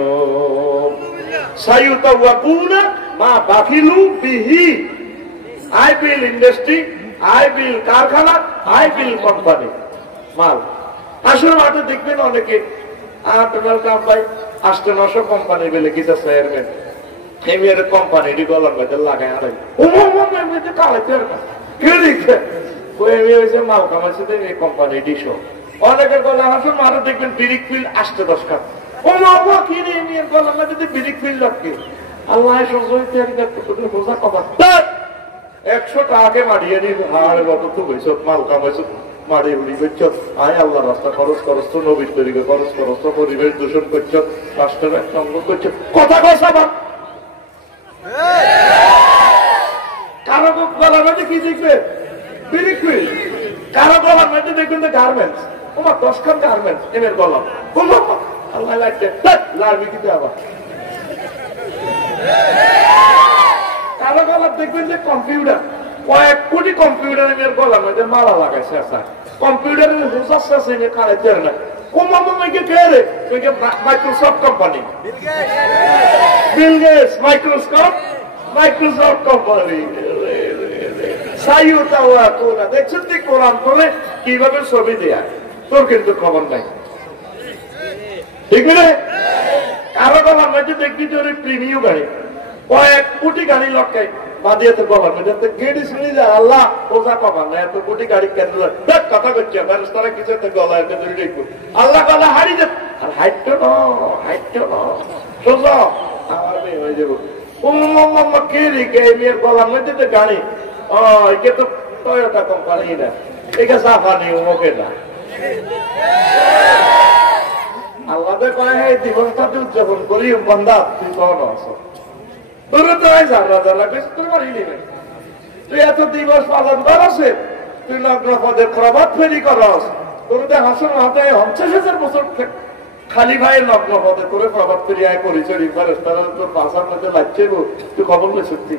সায়ু তাওয়াকুনা মা বাখিলু বিহি আই বিল ইন্ডাস্ট্রি আই বিল কারখানা আই বিল কোম্পানি মাল আসলে মাঠে দেখবেন অনেকে 8 কোম্পানি 800 কোম্পানি বলে কিটা চেয়ারম্যান এমিয়ার কোম্পানি গলার মধ্যে লাগায় আড়াই এমনি কালাইতে আর কে দেখবে ওই হয়েছে মাল কামাইছে এই কোম্পানি ডিশো অনেকের গলা আসলে মাঠে দেখবেন বিরিক ফিল 8-10 কাপ ও মা কিনে এমিয়ার গলার মধ্যে বিরিক ফিল লাগবে আল্লাহ বোঝা কমা 100 টাকাকে মারিয়ে নি হাড় কত তো হয়েছ মাল কামাইছ মারি উড়ি করছ আয় আল্লাহ রাস্তা খরচ করছ তো নবীর তরিকে খরচ করছ তো পরিবেশ দূষণ করছ রাষ্ট্রের এক নম্বর করছ কথা কষা বা কারো গলার মধ্যে কি দেখবে বিলিকুইড কারো গলার মধ্যে দেখবেন তো গার্মেন্টস তোমার 10 খান গার্মেন্টস এনের গলা আল্লাহ লাগছে লাড়বি দিতে আবার কারো গলার দেখবেন যে কম্পিউটার কয়েক কোটি কম্পিউটার এর গলার মধ্যে মালা লাগাইছে আসা কম্পিউটারের হুসাস আছে এনে খারাইতে না Microsoft company Bill Gates Microsoft company দেখছেন তুই কোরআন করে কিভাবে ছবি দেয়া তোর কিন্তু খবর নাই ঠিক না কারো গলার মধ্যে দেখবি তোর প্রিমিয়াম গাড়ি কয়েক কোটি গাড়ি লটকাই বাদিয়াতে গলার মধ্যে গেড়ি শুনে যায় আল্লাহ বোঝা পাবা না এত কোটি গাড়ি কেন্দ্র কথা করছে তারা কিছু গলায় দেখবো আল্লাহ গলা হারি যে আর হাইটটো সোজা আমার মেয়ে হয়ে যাবো কে রে কে মেয়ের গলার মধ্যে তো গাড়ি একে তো টয়োটা কোম্পানি না একে জাপানি ওকে না আল্লাহ কয় এই দিবসটাতে উদযাপন করি বন্ধা তুই কখন আছো তোর তো তুই এত দিবস পালন করছে তুই নগ্ন পদে প্রভাত ফেরি করস তোর তো হাসন হাতে 50,000 বছর খালি ভাই নগ্ন পদে তোরে প্রভাত ফেরি আয় পরিচয় করিস তারা তোর বাসার মধ্যে লাগছে তুই খবর নেই সত্যি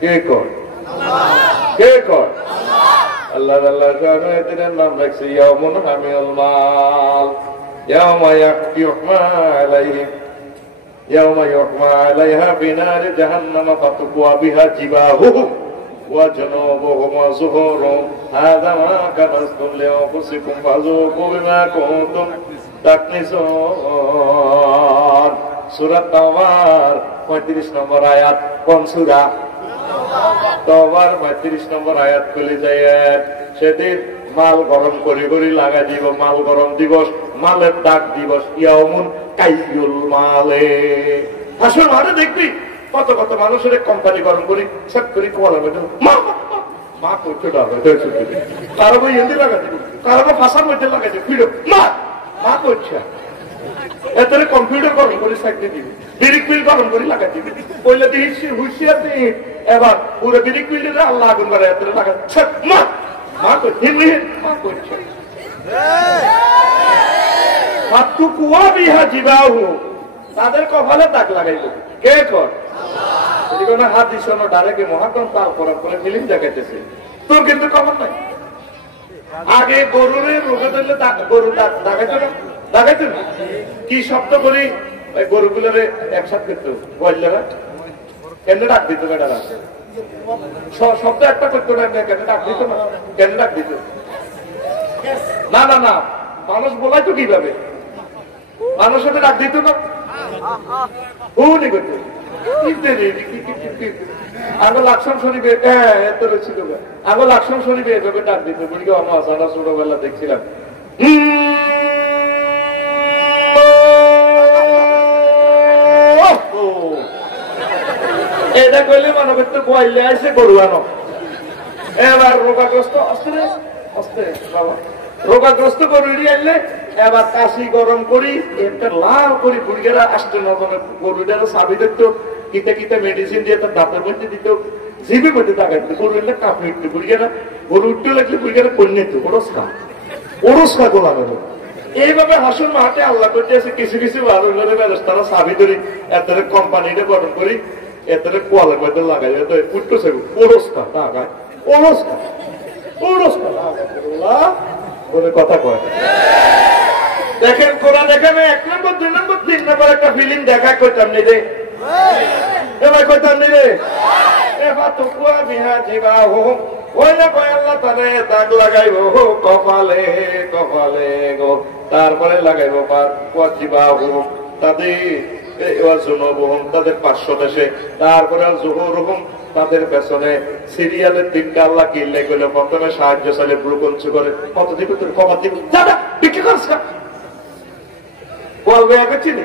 কে কর আল্লাহ আল্লাহ এদের নাম রাখছে ইয়াউমুন হামিউল মাল ইয়াউমা ইয়াহমা আলাইহিম يوم يحمى عليها بنار جهنم فتقوى بها جباههم وجنوبهم وظهورهم هذا ما كنزتم لأنفسكم فذوقوا بما كنتم تكنزون সূরা তাওবার 35 নম্বর আয়াত কোন সূরা তাওবার 35 নম্বর আয়াত খুলে যায় সেদিন মাল গরম করে করে লাগা দিব মাল গরম দিবস মালের ডাক দিবস ইয়াউমুন কাইয়ুল মালে আসল মানে দেখবি কত কত মানুষের কোম্পানি গরম করি সব করি কোয়ালা বেটা মা মা করছে ডাবে কারো বই এতে লাগা দিব কারো ভাষার মধ্যে লাগা দিব ভিড় মা মা করছে এতে কম্পিউটার গরম করে সাইডে দিবি বিরিক বিল গরম করে লাগা দিবি বললে দিয়েছি হুঁশিয়ার দিই এবার পুরো বিরিক বিলের আল্লাহ আগুন করে এতে লাগা মা মা করছে মা করছে তাদের কপালে দাগ লাগাইল কে কর হাত দিস ডাইরেক্ট মহাকম তারপরে ফিলিং দেখাইতেছে তোর কিন্তু খবর নাই আগে গরুর রোগে ধরলে গরু দাগাইতো না দাগাইতো না কি শব্দ করি গরুগুলোরে একসাথে করতো বললেরা কেন ডাক দিত বেটারা শব্দ একটা করতো না কেন ডাক দিত না কেন ডাক দিত না না না মানুষ বলাই তো কিভাবে মানুষ সাথে ডাক দিত না হুনি করতে আগে লাকসাম শরীফে এত ছিল আগে লাকসাম শরীফে এভাবে ডাক দিত বুড়িকে আমার সারা ছোটবেলা দেখছিলাম এটা করলে মানবের তো বইলে আসে গরুয়ানো এবার রোগাগ্রস্ত অস্তে অস্তে বাবা রোগাগ্রস্ত গরুড়ি আনলে এবার কাশি গরম করি একটা লাল করি বুড়িগেরা আসতে না গরুটার চাবি দেখতো কিতে কিতে মেডিসিন দিয়ে তার দাঁতের মধ্যে দিত জিভে মধ্যে দাগাইতো গরু এলে কাঁপে উঠতো বুড়িগেরা গরু উঠতে লাগলে বুড়িগেরা কন্যা তো ওরস্কা গোলা গেল এইভাবে হাসুন মাহাতে আল্লাহ করতে আছে কিছু কিছু বারুলের ব্যবস্থারা চাবি ধরি এত কোম্পানিটা গরম করি এত কোয়ালের মধ্যে লাগাই উঠতেছে ওরস্কা দাগায় ওরস্কা বলে কথা কয় দেখেন কোরআন এখানে 1 নম্বর 2 নম্বর 3 নম্বর একটা ফিলিং দেখা করতাম নি রে এবার করতাম নি রে এবার তো কুয়া বিহা জীবা হো ওই না কয় আল্লাহ তারে দাগ লাগাইব কপালে কপালে গো তারপরে লাগাইব কুয়া জীবা হো তাদের 500 দেশে তারপরে জোহরহুম তাদের পেছনে সিরিয়ালের দিনটা আল্লাহ কিনলে গেলে প্রথমে সাহায্য চাইলে ব্রুকঞ্চ করে কত দিকে তোর খবর দিকে বিক্রি করছ বলবে আগে চিনি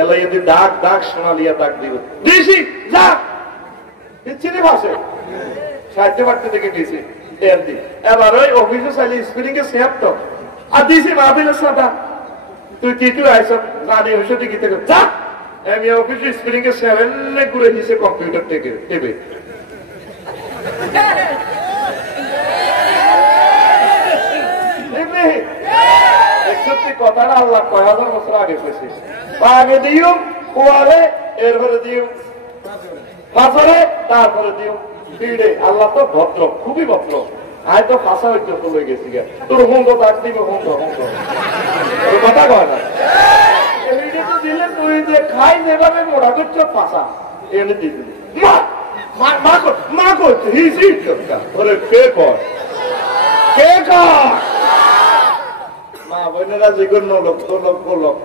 এলা যদি ডাক ডাক সোনালিয়া ডাক দিব দিছি যা দিচ্ছি রে ভাষে সাহায্য বাড়তে থেকে দিয়েছি এবার ওই অফিসে চাইলে স্পিরিং এ সেফ তো আর দিছি মাহফিলের সাদা তুই টিটু আইস জানি হইছে ঠিকই থেকে যা আমি অফিসে স্পিরিং এ সেভেন ঘুরে দিয়েছে কম্পিউটার থেকে টেবে কথাটা আল্লাহ কয় হাজার বছর আগে পেয়েছে আগে দিও কোয়ারে এরপরে দিও ফাঁসরে তারপরে দিও ভিড়ে আল্লাহ তো ভদ্র খুবই ভদ্র আয় তো ফাঁসা হইতে চলে গেছি তোর হুঙ্গ তাক দিবে হুঙ্গ হুঙ্গ কথা কয় না তো দিলে তুই যে খাই যেভাবে মোড়া করছ ফাঁসা এনে দিয়ে দিবি মা করছে হিসি ওরে কে কয় কে কয় মা বোনেরা যে কোনো লোক তো লোক লোক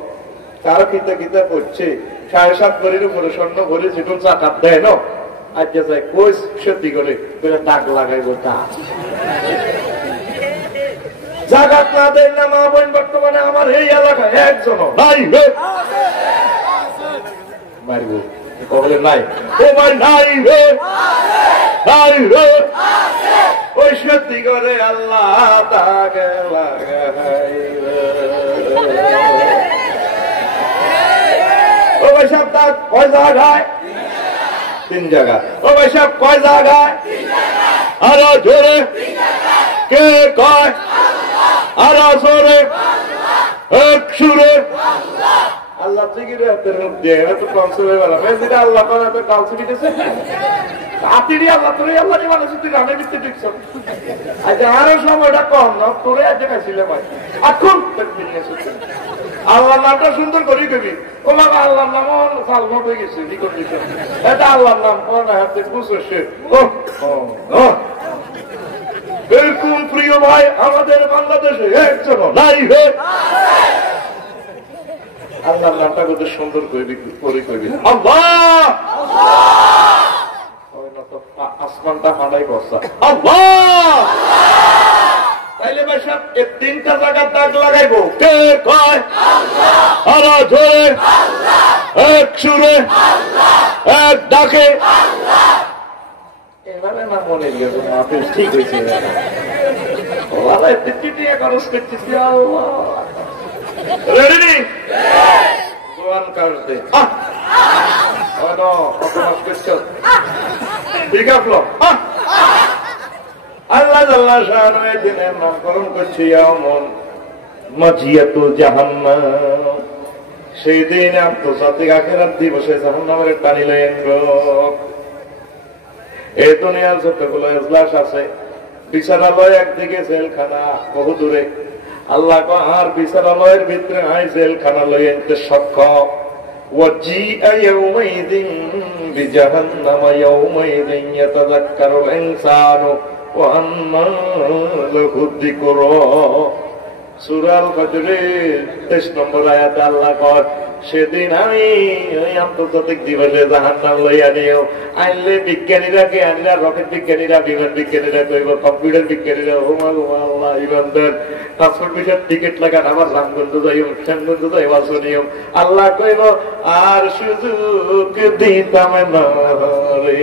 কারো কিতা কিতা করছে 7.5 ভরির উপরে স্বর্ণ ভরে যেটুকু চাকাত দেয় না আজকে যাই কই সত্যি করে ডাক লাগাইব তা জাগাত না দেয় না মা বোন বর্তমানে আমার এই এলাকায় একজন নাই মারব বলে নাই ও ভাই নাই রে নাই রে ওই সত্যি করে আল্লাহ তাকে লাগাইবে ও ভাই সাহেব তাক কয় জায়গায় 3 জায়গা ও ভাই সাহেব কয় জায়গায় আরো জোরে কে কয় আরো জোরে এক সুরে আল্লাহ ঠিকই হাতের মুখ দিয়ে এটা তো কনসেপ্ট হয়ে গেল মেসিটা আল্লাহ করে তো কালসি দিতেছে আতিরি আল্লাহ তোরে আল্লাহ নি মানুষ তুই রানে বিতে দেখছ আজ আরো সময়টা কম না তোরে আজ খাইছিলে ভাই এখন আল্লাহর নামটা সুন্দর করি কবি ও বাবা আল্লাহর নাম সালমত হয়ে গেছে রিকর্ড দিছে এটা আল্লাহর নাম কোন হাতে বুঝছে ও এরকম প্রিয় ভাই আমাদের বাংলাদেশে একজন নাই হে আল্লাহর নামটা কত সুন্দর করে কবি আল্লাহ আসমানটা হাঁটাই বসা আল্লাহ তাইলে ভাই সব এই 3টা জায়গার দাগ লাগাইবো কে কয় আরো জোরে এক সুরে এক ডাকে এভাবে না মনে গেছে মাহফিল ঠিক হয়েছে ওরা টিটিয়া খরচ করতেছি আল্লাহ রেডি জোয়ান কাজ দে অপরাধ করছো ঠিক আছে আল্লাহ আল্লাহ শানের দিনের নামকরণ করছি এমন মাজিয়াতুল জাহান্নাম সেই দিন আন্তর্জাতিক আখিরাত দিবসে জাহান্নামের টানিলেন এই দুনিয়ার যতগুলো এজলাস আছে বিচারালয় একদিকে জেলখানা বহু দূরে আল্লাহ আর বিচারালয়ের ভিতরে আই জেলখানা লই আনতে সক্ষম وجيء يومئذ بجهنم يومئذ يتذكر الإنسان وأنى له الذكرى সূরা আল ফজরের 23 নম্বর আয়াতে আল্লাহ কয় সেদিন আমি ওই আন্তর্জাতিক দিবসে জাহান্নাম লইয়া নিও আইলে বিজ্ঞানীরা কে আনিরা রকেট বিজ্ঞানীরা বিমান বিজ্ঞানীরা কইব কম্পিউটার বিজ্ঞানীরা ওমা আল্লাহ ইমানদার পাসপোর্ট ভিসার টিকিট লাগান আমার রামগঞ্জ যাইও শ্যামগঞ্জ যাইও আসনিও আল্লাহ কইব আর সুযোগ দিতাম না রে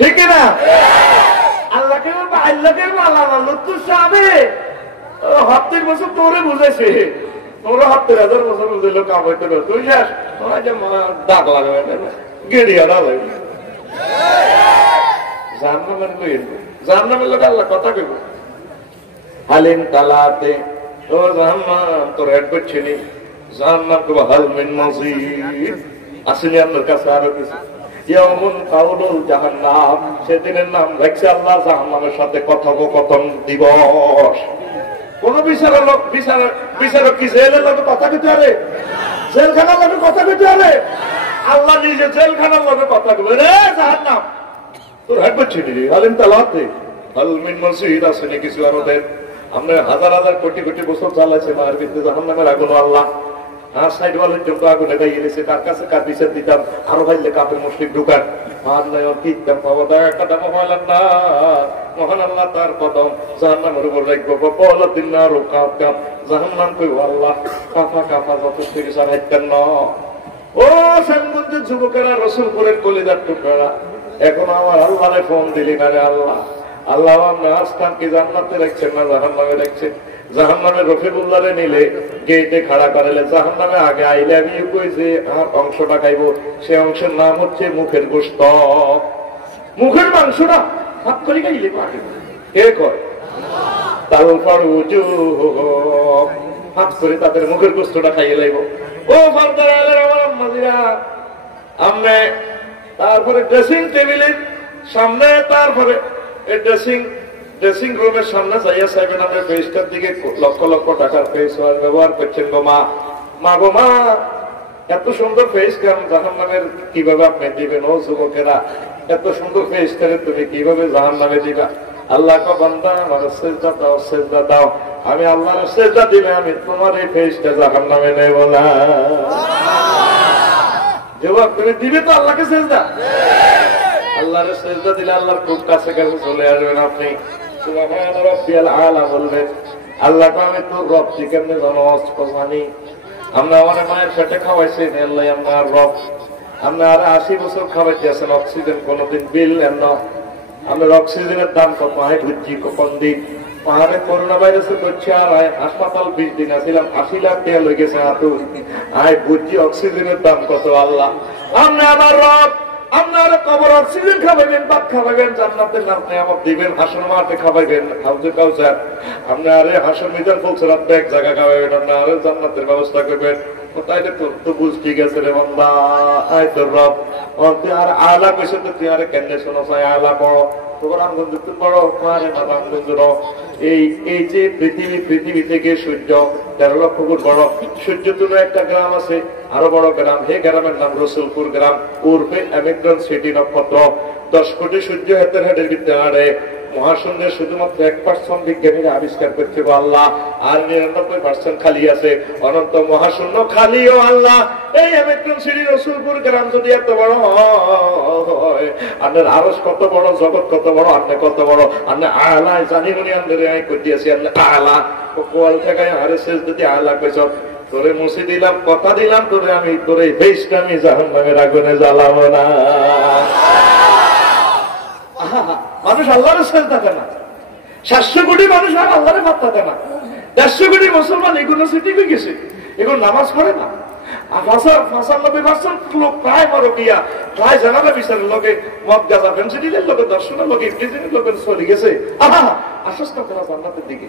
ঠিক না আল্লাহ কইব আল্লাহ কইব আল্লাহ লুৎফু সাহেব 70 বছর তোরে বুঝেছে তোরা 70,000 বছর বুঝলো কাম হইতে তুই যাস তোরা যে দাগ লাগাবে গেড়িয়াটা লাগবে জাহান্নামের লোক আল্লাহ কথা কইব হালিম তালাতে ও জাহান্নাম তোর হেড করছে নি জাহান্নাম কইব হাল মিন মাজিদ আসেনি আপনার কাছে আরো কিছু ইয়াউমুন কাউলুল জাহান্নাম সেদিনের নাম রাখছে আল্লাহ জাহান্নামের সাথে কথোপকথন দিবস কোন বিচারক কি জেলের লোক কথা কইতে পারে জেলখানার লোক কথা কইতে পারে আল্লাহ নিজে জেলখানার লোক কথা কইবে রে জাহান্নাম তোর হেড করছে নি হালিম তালাতে হাল মিন মাজিদ আসেনি কিছু আরো দেন আমরা হাজার হাজার কোটি কোটি বছর চালাইছে মায়ের ভিতরে জাহান্নামের আগুন আল্লাহ আর সাইড ওয়ালের জন্য আগুনে গাইয়ে দিয়েছে কার কাছে কার বিচার দিতাম আরো ভাইলে কাপের মুসলিম ঢুকান আর নয় কিতাম পাবো একটা দামা হইলাম না মহান আল্লাহ তার কদম জাহান্নামের উপর রাখবো বল দিন না আরো কাপ কাপ জাহান্নাম কইব আল্লাহ কাফা কাফা যথেষ্ট কিছু হাইতেন না ও শ্যামগঞ্জের যুবকেরা, রসুলপুরের কলিজার টুকরা, এখন আমার আল্লাহরে ফোন দিলি না রে আল্লাহ। আল্লাহ আপনার আস্থান কি জান্নাতে রাখছেন না জাহান্নামে রাখছেন? জাহান্নামে রফিকুল্লাহরে নিলে গেটে খাড়া করালে জাহান্নামে আগে আইলে আমি কইছে আর অংশটা খাইবো, সে অংশের নাম হচ্ছে মুখের গোশত। মুখের মাংসটা হাত করে খাইলে পাকে কে কয়? তারপর উজু হাত করে তাদের মুখের গোশতটা খাইয়ে লাইব। ও ফারদার আমার আম্মাজিরা, আমরা তারপরে ড্রেসিং টেবিলের সামনে, তারপরে ড্রেসিং রুমের সামনে যাইয়া চাইবেন আমরা ফেসটার দিকে লক্ষ লক্ষ টাকার ফেস ব্যবহার করছেন গো মা। মা গো মা, এত সুন্দর ফেস কেন জাহান্নামের কিভাবে আপনি দিবেন? ও যুবকেরা, এত সুন্দর ফেস করে তুমি কিভাবে জাহান্নামে দিবা? আল্লাহ কা বান্দা আমার সেজদা দাও, সেজদা দাও। আমি আল্লাহর সেজদা দিলে আমি তোমার এই ফেসটা জাহান্নামে নেব না। যুবক, তুমি দিবে তো আল্লাহকে সেজদা? আল্লাহর সেজদা দিলে আল্লাহর খুব কাছে কাছে চলে আসবেন আপনি। সুবহান রাব্বিয়াল আলা বলবেন। আল্লাহ তো আমি তোর রব, তুই কেমনে জানো? জানি আমরা আমার মায়ের পেটে খাওয়াইছি আল্লাহ আমার রব। আপনি আর 80 বছর খাওয়াইতে আছেন, অক্সিজেন কোনদিন বিল নেন না। আপনার অক্সিজেনের দাম কত? আয় বুঝছি কোন দিন পাহাড়ে করোনা ভাইরাসে করছে আর হাসপাতাল 20 দিন আসিলাম, 80 লাখ টাকা লই গেছে হাতু। আয় বুঝছি অক্সিজেনের দাম কত। আল্লাহ আপনি আমার রব, আপনার কবর অক্সিজেন খাওয়াইবেন, ভাত খাওয়াইবেন, জান্নাতের নাম নিয়ামত দিবেন, হাসন মাঠে খাওয়াইবেন, হাউজে কাউসার আপনি আরে হাসন মিজান ফুলসরাত এক জায়গা খাওয়াইবেন, আপনি আরে জান্নাতের ব্যবস্থা করবেন। তাইলে তোর তো বুঝ ঠিক আছে রে বান্দা, আয় তোর রব। আর আলা কইছে তো তুই আরে কেন শোনো চাই আলা বড় তোমার রামগঞ্জ বড় আরে না রামগঞ্জ এই যে পৃথিবী থেকে সূর্য 13 লক্ষ ফুট বড়। সূর্য তুলো একটা গ্রাম আছে, আরো বড় গ্রাম, হে গ্রামের নাম রসুলপুর গ্রাম, উর্ফে অ্যামিগ্রান সিটি নক্ষত্র। 10 কোটি সূর্য হাতের হাটের বিদ্যালয়ে মহাশূন্যের শুধুমাত্র 1% বিজ্ঞানীরা আবিষ্কার করছে আল্লাহ, আর 99% খালি আছে। অনন্ত মহাশূন্য খালি ও আল্লাহ। এই অ্যামিগ্রান সিটি রসুলপুর গ্রাম যদি এত বড় হয়, আপনার আরশ কত বড়, জগৎ কত বড়, আপনি কত বড়। আপনি আলায় জানি উনি আমাদের করতেছি, আপনি আলা কোয়াল থেকে আরে শেষ যদি আলা কইছ তোরে মুছি দিলাম, কথা দিলাম তোরে আমি, তোরে বেশটা আমি জাহান্নামের আগুনে জ্বালাবো না। মানুষ আল্লাহরে সেজদা দেয় না। 700 কোটি মানুষ আর আল্লাহরে পাত্তা দেয় না। 150 কোটি মুসলমান এগুলো সিটি হয়ে গেছে, এগুলো নামাজ পড়ে না। 95% লোক প্রায় মরবিয়া, প্রায় জানালা বিচারের লোকে মদ গাঁজা ফেন্সিডিলের লোকে, দর্শনের লোকে, ইফটিজিনের লোকের চলে গেছে। আশ্বস্ত করা জান্নাতের দিকে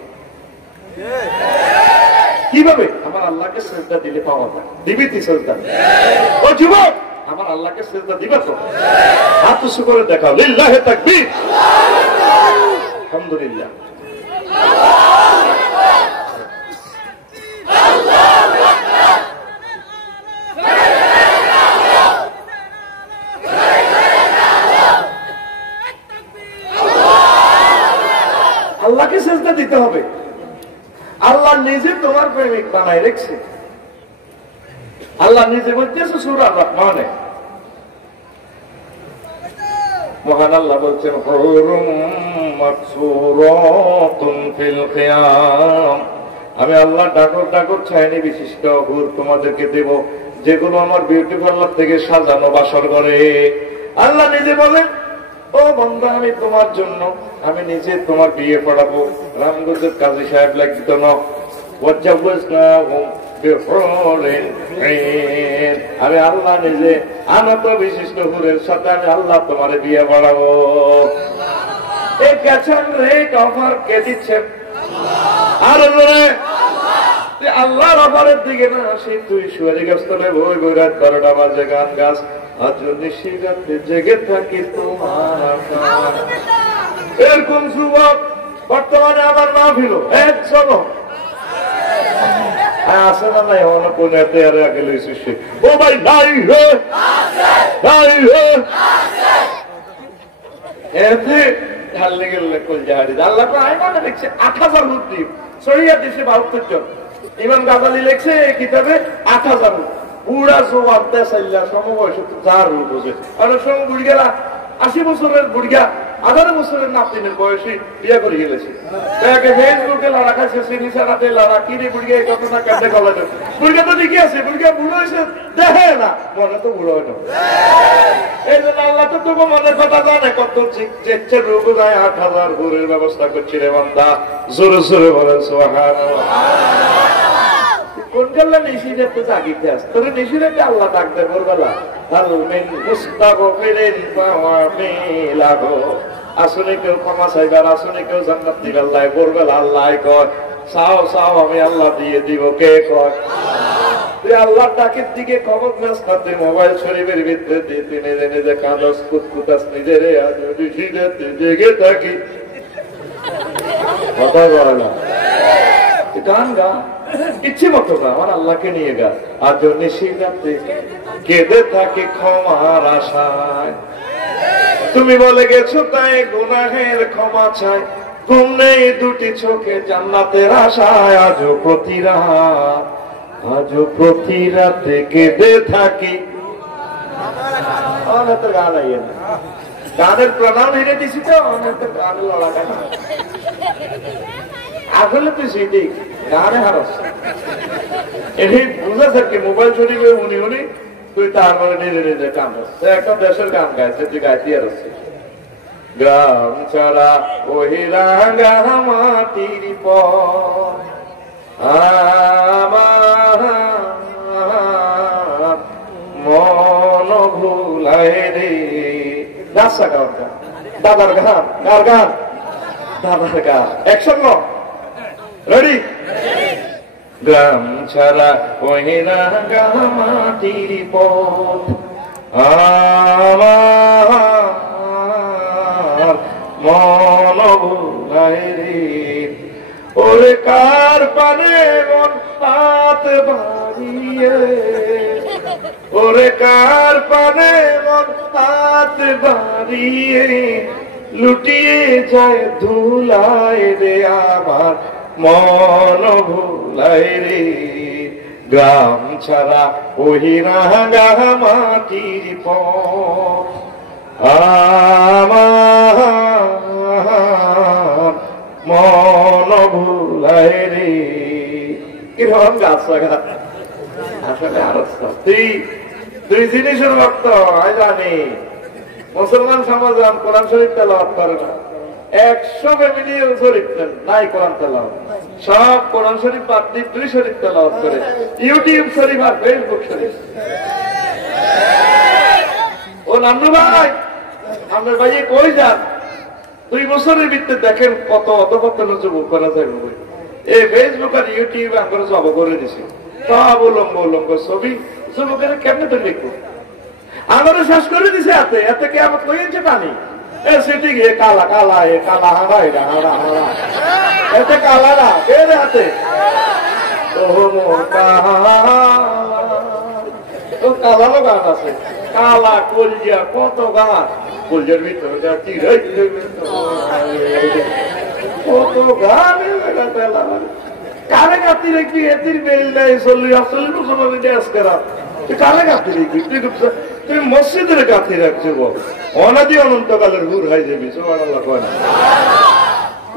কিভাবে? আমার আল্লাহকে সেজদা দিলে পাওয়া যায়। দিবি তুই সেজদা? ও যুবক, আমার আল্লাহকে সেজদা দিবা তো? হাত উঁচু করে দেখাও, লিল্লাহে তাকবীর, আলহামদুলিল্লাহ। আল্লাহকে সেজদা দিতে হবে। আল্লাহ নিজে তোমার প্রেমিক বানায় রেখেছে। আল্লাহ নিজে বলতেছে সূরা রহমানে, মহান আল্লাহ বলছেন হুরুম মাকসুরাতুন ফিল খিয়াম, আমি আল্লাহ ডাকর ডাকর ছায়নি বিশিষ্ট হুর তোমাদেরকে দেব, যেগুলো আমার বিউটি পার্লার থেকে সাজানো বাসর ঘরে। আল্লাহ নিজে বলেন, ও বান্দা আমি তোমার জন্য আমি নিজে তোমার বিয়ে পড়াবো। রামগঞ্জের কাজী সাহেব লাগতো না, আমি আল্লাহ নিজে আনত বিশিষ্ট হুরের সাথে আমি আল্লাহ তোমার বিয়ে পড়াবো। এই গেছেন রেট অফার কে দিচ্ছেন? আর আল্লাহর অফারের দিকে না আসি, তুই সুয়ারি গাছ তলে বই বই রাত 12টা বাজে গান গাছ, আজ নিশিরাতে জেগে থাকি তোমার। এরকম যুবক বর্তমানে আমার না ভিল চলো আছে না নাই? কোন আগে লইছিস ও ভাই? নাই হে, নাই হে, এতে ঢাললে গেলে কোন জাহারি আল্লাহ আইমানে দেখছে 8000 মুদ্রিক সরিয়া দিছে 72 জন। ইমাম গাজালি লেখছে কিতাবে 8000 বুড়া জবাব দেশাইলা সমবয়স যার রূপ হচ্ছে। অনেক সময় বুড়ি গেলা 80 বছরের বুড়িয়া 18 বছরের নাতিনের বয়সে বিয়ে করে গেলেছে। ফেসবুকে লড়া খাইছে, সিনি সারাতে লড়া, কিনে বুড়িয়ে কত না কাটে গলা দেবে। বুড়িয়া তো ঠিকই আছে, বুড়িয়া বুড়ো হয়েছে দেখে না, মনে তো বুড়ো হয় না। এই জন্য আল্লাহ তো তবু মনের কথা জানে, কত চেচ্ছে রোগ যায় 8,000 ঘুরের ব্যবস্থা করছি রে বান্দা। জোরে জোরে বলেন সুবহানাল্লাহ। কোন কাল্লা নিশিদের তো জাগিতে আস, তোর নিশিদেরকে আল্লাহ ডাকতে ভোরবেলা, হালমিন মুস্তাগফিরিন ফাওয়ামিলাহু, আসলে কেউ ক্ষমা চাইবার, আসলে কেউ জান্নাত দিবে আল্লাহ। ভোরবেলা আল্লাহ কয় চাও চাও আমি আল্লাহ দিয়ে দিব। কে কয়? তুই আল্লাহর ডাকের দিকে খবর নাস করতে মোবাইল শরীফের ভিতরে দিয়ে তুই নিজে নিজে কাঁদস, কুতকুতাস নিজের জেগে থাকি, কথা বলে না, গান গা ইচ্ছে মতো গা, আমার আল্লাহকে নিয়ে গা। আজ নিশিরাতে কেঁদে থাকি ক্ষমার আশায়, তুমি বলে গেছো তাই গুনাহের ক্ষমা চাই, ঘুম নেই দুটি চোখে জান্নাতের আশায়। আজও প্রতি রাতে কেঁদে থাকি। গান আইয়ে না, গানের প্রণাম হেরে দিছি তো, গানের লড়াটা না আসলে তুই সেটি গানে হারাস। এই বুঝাস আর কি, মোবাইল শরীফে উনি তুই তার মানে নিজে নিজে কান্দাস। একটা দেশের গান গাইছে, তুই গাইতে আর গ্রাম ছাড়া ওই রাঙা মাটির পথ আমার মন ভুলায় রে। নাচা গান, দাদার গান, কার গান? দাদার গান। একসঙ্গে রেডি? গ্রাম ছাড়া ওই রাঙা মাটির পথ আমার মন ভুলায় রে। ওরে কার পানে মন হাত বাড়িয়ে, ওরে কার পানে মন হাত বাড়িয়ে, লুটিয়ে যায় ধুলায় রে আমার মন ভুলায় রে। গ্রাম ছাড়া ওই রাঙা মাটির পথ আমার মন ভুলায় রে। কিরকম গাছ লাগা আসলে আরো দুই জিনিসের ভক্ত হয় জানি। মুসলমান সমাজ কোরআন শরীফ তেলাওয়াত করে না, 100 ফ্যামিলি শরীফ নাই কোরআন তেলাওয়াত, সব কোরআন শরীফ বাদ দিয়ে 2 শরীফ তেলাওয়াত করে, ইউটিউব শরীফ আর ফেসবুক শরীফ। ও নান্নু ভাই, আপনার ভাই কই যান? 2 বছরের ভিতরে দেখেন কত অধপতন যুবক করা যায়। এই ফেসবুক আর ইউটিউব আমরা জব করে দিছি, সব উলঙ্গ ছবি। যুবকের কেমনে তো লিখবো? আমারও শেষ করে দিছে হাতে, এতে কি আমার কইছে টানি সেটি গিয়ে কালা কালা এ কালা হারা এটা হারা হারা, এতে কালা না এর হাতে কালারও গান আছে, কালা কলজিয়া, কত গান কলজার ভিতরে কত গান। কারে গাতি রেখবি এতির বেল দেয় 40-48 মুসলমান ড্যান্স করা, কারে গাতি রেখবি? তুমি মসজিদের গাতি রাখছো, অনাদি অনন্তকালের হুর হয়ে যাবি। সুবহানাল্লাহ কয় না?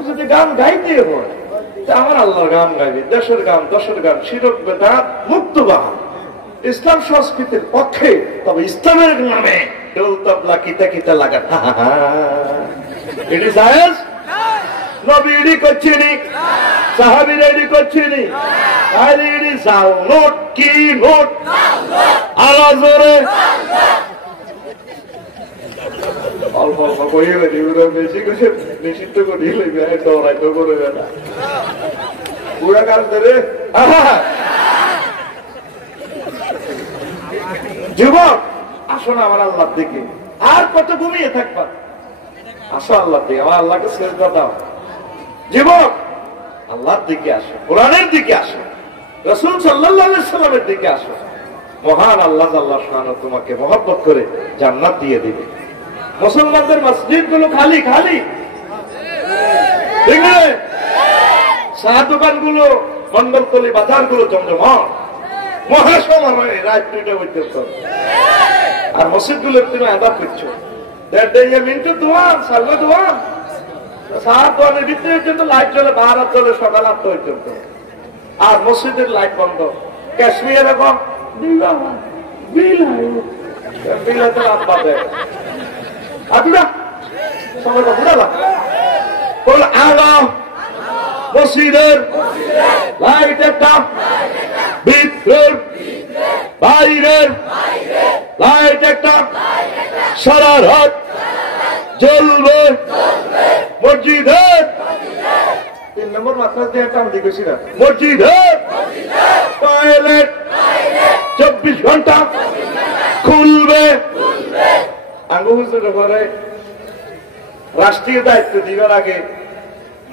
যদি গান গাইতে হয় আমার আল্লাহর গান গাইবে, দেশের গান, দশের গান, শিরক বেদাত মুক্ত গান, ইসলাম সংস্কৃতির পক্ষে। তবে ইসলামের নামে ঢোল তবলা কিতা কিতা লাগা এটি জায়েজ? নবী এডি করছিনি, সাহাবী এডি করছিনি, তাহলে এডি যাও নোট কি নোট আলা জোরে অল্প অল্প কইয়ে বেশি কিছু নিষিদ্ধ করি ডরাইতে করবে না পুরা কাজ ধরে। যুবক আসো না আমার আল্লাহর দিকে, আর কত ঘুমিয়ে থাকবা? আসো আল্লাহর দিকে, আমার আল্লাহকে সেজদা দাও। যুবক আল্লাহর দিকে আসো, কোরআনের দিকে আসো, রাসূল সাল্লাল্লাহু আলাইহি সাল্লামের দিকে আসো। মহান আল্লাহ আল্লাহ সুবহানাহু তোমাকে মহব্বত করে জান্নাত দিয়ে দিবে। মুসলমানদের মসজিদ গুলো খালি খালি, ঠিক না? চা দোকান গুলো, মন্ডলতলি বাজার গুলো জমজমাট, মহাসমারোহে রাত 2টা পর্যন্ত। আর মসজিদ গুলো তুমি আদাব করছো, মিন্টু দোয়ান সালমা দোয়ান সাত দোয়ানের ভিতরে পর্যন্ত লাইট চলে 12 চলে সকাল 8 পর্যন্ত। আর মসজিদের লাইট বন্ধ। কাশ্মীর এরকম মসজিদের লাইট একটা ভিতরের বাইরের লাইট একটা সারা রাত জ্বলবে মসজিদের। 3 নম্বর মাত্রা দিয়ে একটা আমি গেছি না মসজিদের টয়লেট 24 ঘন্টা খুলবে। আঙ্গু হুজুরের ঘরে রাষ্ট্রীয় দায়িত্ব দিবার আগে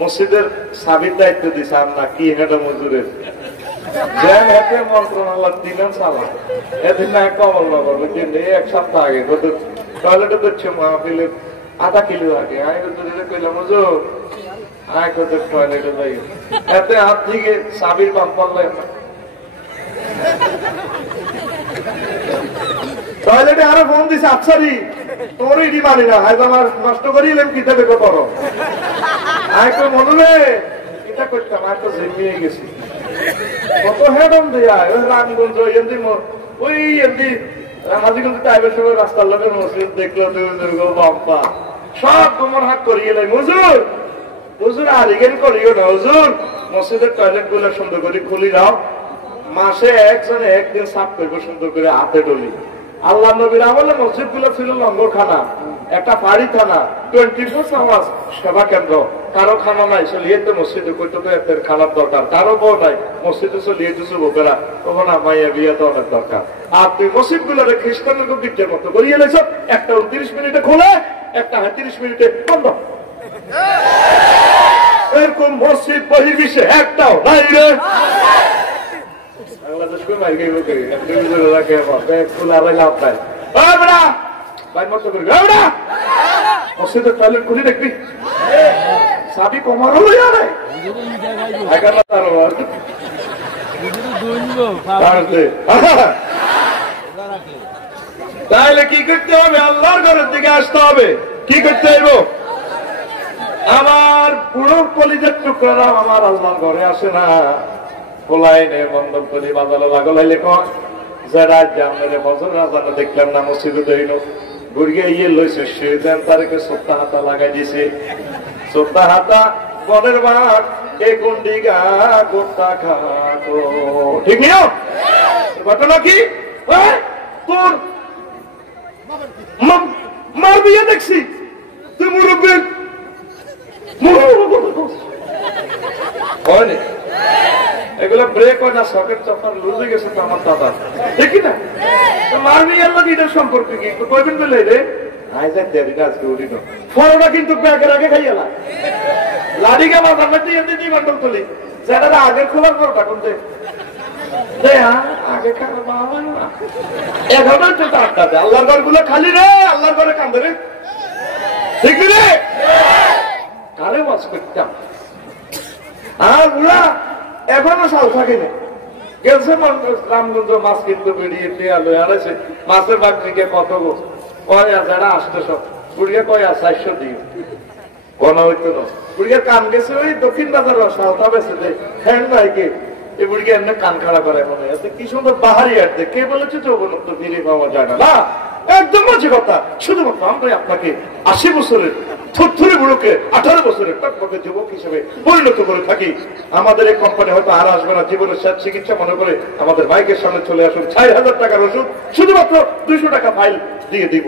মসজিদের সাবির দায়িত্ব দিছে আমরা কি হেঁটে মজুরের জ্ঞান হাতে মন্ত্রণালয় 3 সালা এদিন না কমল নগর কিন্তু 1 সপ্তাহ আগে টয়লেটে দিচ্ছে মাহফিলে 0.5 কিলো আগে আমি হুজুরে কইলাম হুজুর আয় কত টয়লেটে যাই এতে হাত থেকে সাবির পাম পড়লে টয়লেটে আরো ফোন দিছে আচ্ছারি তোর ইডি মানি না আজ আমার নষ্ট করিলেন কিতাবে কত আয় তো মনে এটা করতাম আর তো জিমিয়ে গেছি কত হেডম দেয়া ওই রামগঞ্জ ওই এমনি হাজিগঞ্জ টাইপের সময় রাস্তার লোকের মসজিদ দেখলো বাম্পা সব তোমার হাত করিয়ে লাই হুজুর হুজুর আলিগেন করিও না হুজুর মসজিদের টয়লেট গুলো সুন্দর করে খুলি দাও মাসে একজনে একদিন সাফ করবো সুন্দর করে হাতে ডলি। আল্লাহ নবীর আমলে মসজিদ গুলো ছিল লঙ্গরখানা একটা পাড়ি থানা 24 আওয়াজ সেবা কেন্দ্র। কারো খানা নাই চলিয়ে তো মসজিদে কইতো তো এদের খানার দরকার কারো বউ নাই মসজিদে চলিয়ে তো যুবকেরা তখন আমাইয়া বিয়ে তো অনেক দরকার। আর তুই মসজিদ গুলোরে খ্রিস্টানের গির্জের মতো করিয়ে এলেছ একটা 29 মিনিটে খোলে একটা 30 মিনিটে বন্ধ। এরকম মসজিদ বহির্বিশ্বে একটাও নাই রে। বাংলাদেশ কো মাই গেই বকে একটা বিজয় রাখে বসে খোলা লাভ নাই। ওই বড়া ভাই মত করে ওই বড়া মসজিদের টয়লেট খুলে দেখবি সাবি কমার হলো यार আগার না তার ওর তাহলে কি করতে হবে আল্লাহর ঘরের দিকে আসতে হবে। কি করতে হইব আমার পুরো কলিজার টুকরারা আমার আল্লাহর ঘরে আসে না কোলাইনে বন্ধন করে বাজারে লাগল হইলে কন যারা জামনে ফজর আজান দেখলাম না মসজিদে দেইনো গুড়িয়ে ইয়ে লইছে সে দেন তারকে সপ্তাহ হাতা লাগাই দিছে সপ্তাহ হাতা বনের মাঠ এ গুন্ডিগা গোটা খাটো ঠিক নিও ঘটনা কি তোর মার বিয়ে দেখছি তুই মুরব্বী এগুলো ব্রেক হয় না সকেট চপার লুজ হয়ে গেছে তো আমার দাদা দেখি না মারবি আল্লাহ এটার সম্পর্কে কি কয়দিন পেলে রে ফরোটা কিন্তু ব্যাগের আগে খাইয়ালা লাড়িকে মাথার মধ্যে এমনি দিয়ে মন্ডল তুলি যারা আগের খোলার পরোটা কোনতে আগে খাওয়া বাবা না এখন আড্ডা দেয় আল্লাহর ঘর গুলো খালি রে আল্লাহর ঘরে কান্দে রে ঠিক রে কারে বাস করতাম আর বুড়া এখনো সাল থাকে না গেছে রামগঞ্জ মাছ কিন্তু বেরিয়ে পেয়ালো আড়াইছে মাছের বাকরিকে কত গো কয় যারা আসতে সব বুড়িয়া কয় 400 দিও কোন হইতো না বুড়িয়ার কান গেছে ওই দক্ষিণ বাজার সালটা বেছে দেয় ফ্যান নাই কে এই বুড়িকে এমনি কান খাড়া করে মনে আছে কি সুন্দর বাহারি আটতে কে বলেছে যৌবনত্ব ফিরে পাওয়া যায় না না একদম মাঝে কথা শুধুমাত্র আমরা আপনাকে 80 বছরের থরথরে বুড়োকে 18 বছরের টকটকে যুবক হিসেবে পরিণত করে থাকি। আমাদের এই কোম্পানি হয়তো আর আসবে না জীবনের শেষ চিকিৎসা মনে করে আমাদের বাইকের সামনে চলে আসুন 6000 টাকার ওষুধ শুধুমাত্র 200 টাকা ফাইল দিয়ে দিব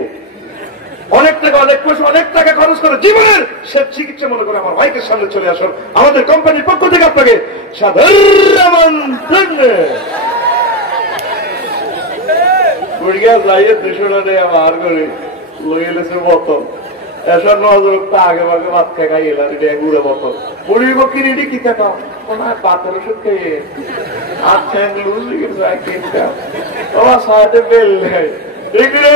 অনেক টাকা অনেক পয়সা অনেক টাকা খরচ করে জীবনের শেষ চিকিৎসা মনে করে আমার বাইকের সামনে চলে আসুন আমাদের কোম্পানির পক্ষ থেকে আপনাকে সাধারণ গুড়িয়া যাইয়ে 200 টাকা আমার করে লইয়ে এলেছে বোতল এসব নজর আগে ভাগে ভাত খাই এলাম এটা গুড়ে বোতল বুড়ি বকি রেডি কি খাও ওনার পাতের ওষুধ খেয়ে হাত ঠ্যাং লুজ যায় কিনতাম তোমার সাথে বেল নেই ঠিক রে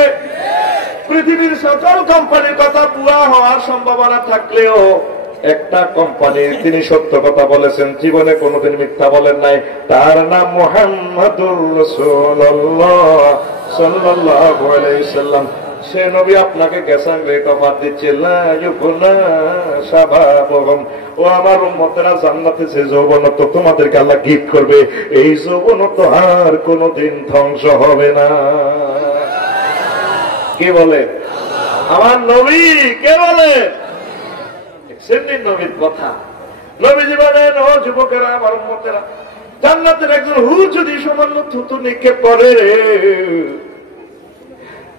পৃথিবীর সকল কোম্পানির কথা পুরা হওয়ার সম্ভাবনা থাকলেও একটা কোম্পানির তিনি সত্য কথা বলেছেন জীবনে কোনোদিন মিথ্যা বলেন নাই তার নাম মুহাম্মাদুর রাসূলুল্লাহ সাল্লাল্লাহু আলাইহি সাল্লাম সে নবী আপনাকে গেছান রে কপার দিচ্ছে না স্বভাবম ও আমার উম্মতেরা জান্নাতে যে যৌবনত্ব তোমাদেরকে আল্লাহ গিফট করবে, এই যৌবনত্ব আর কোনদিন ধ্বংস হবে না। কে বলে? আমার নবী। কে বলে? নবীর কথা। নবীজি বলেন, ও যুবকেরা, আমার উম্মতেরা, জান্নাতের একজন হুর যদি সামান্য থুতু নিক্ষেপ করে,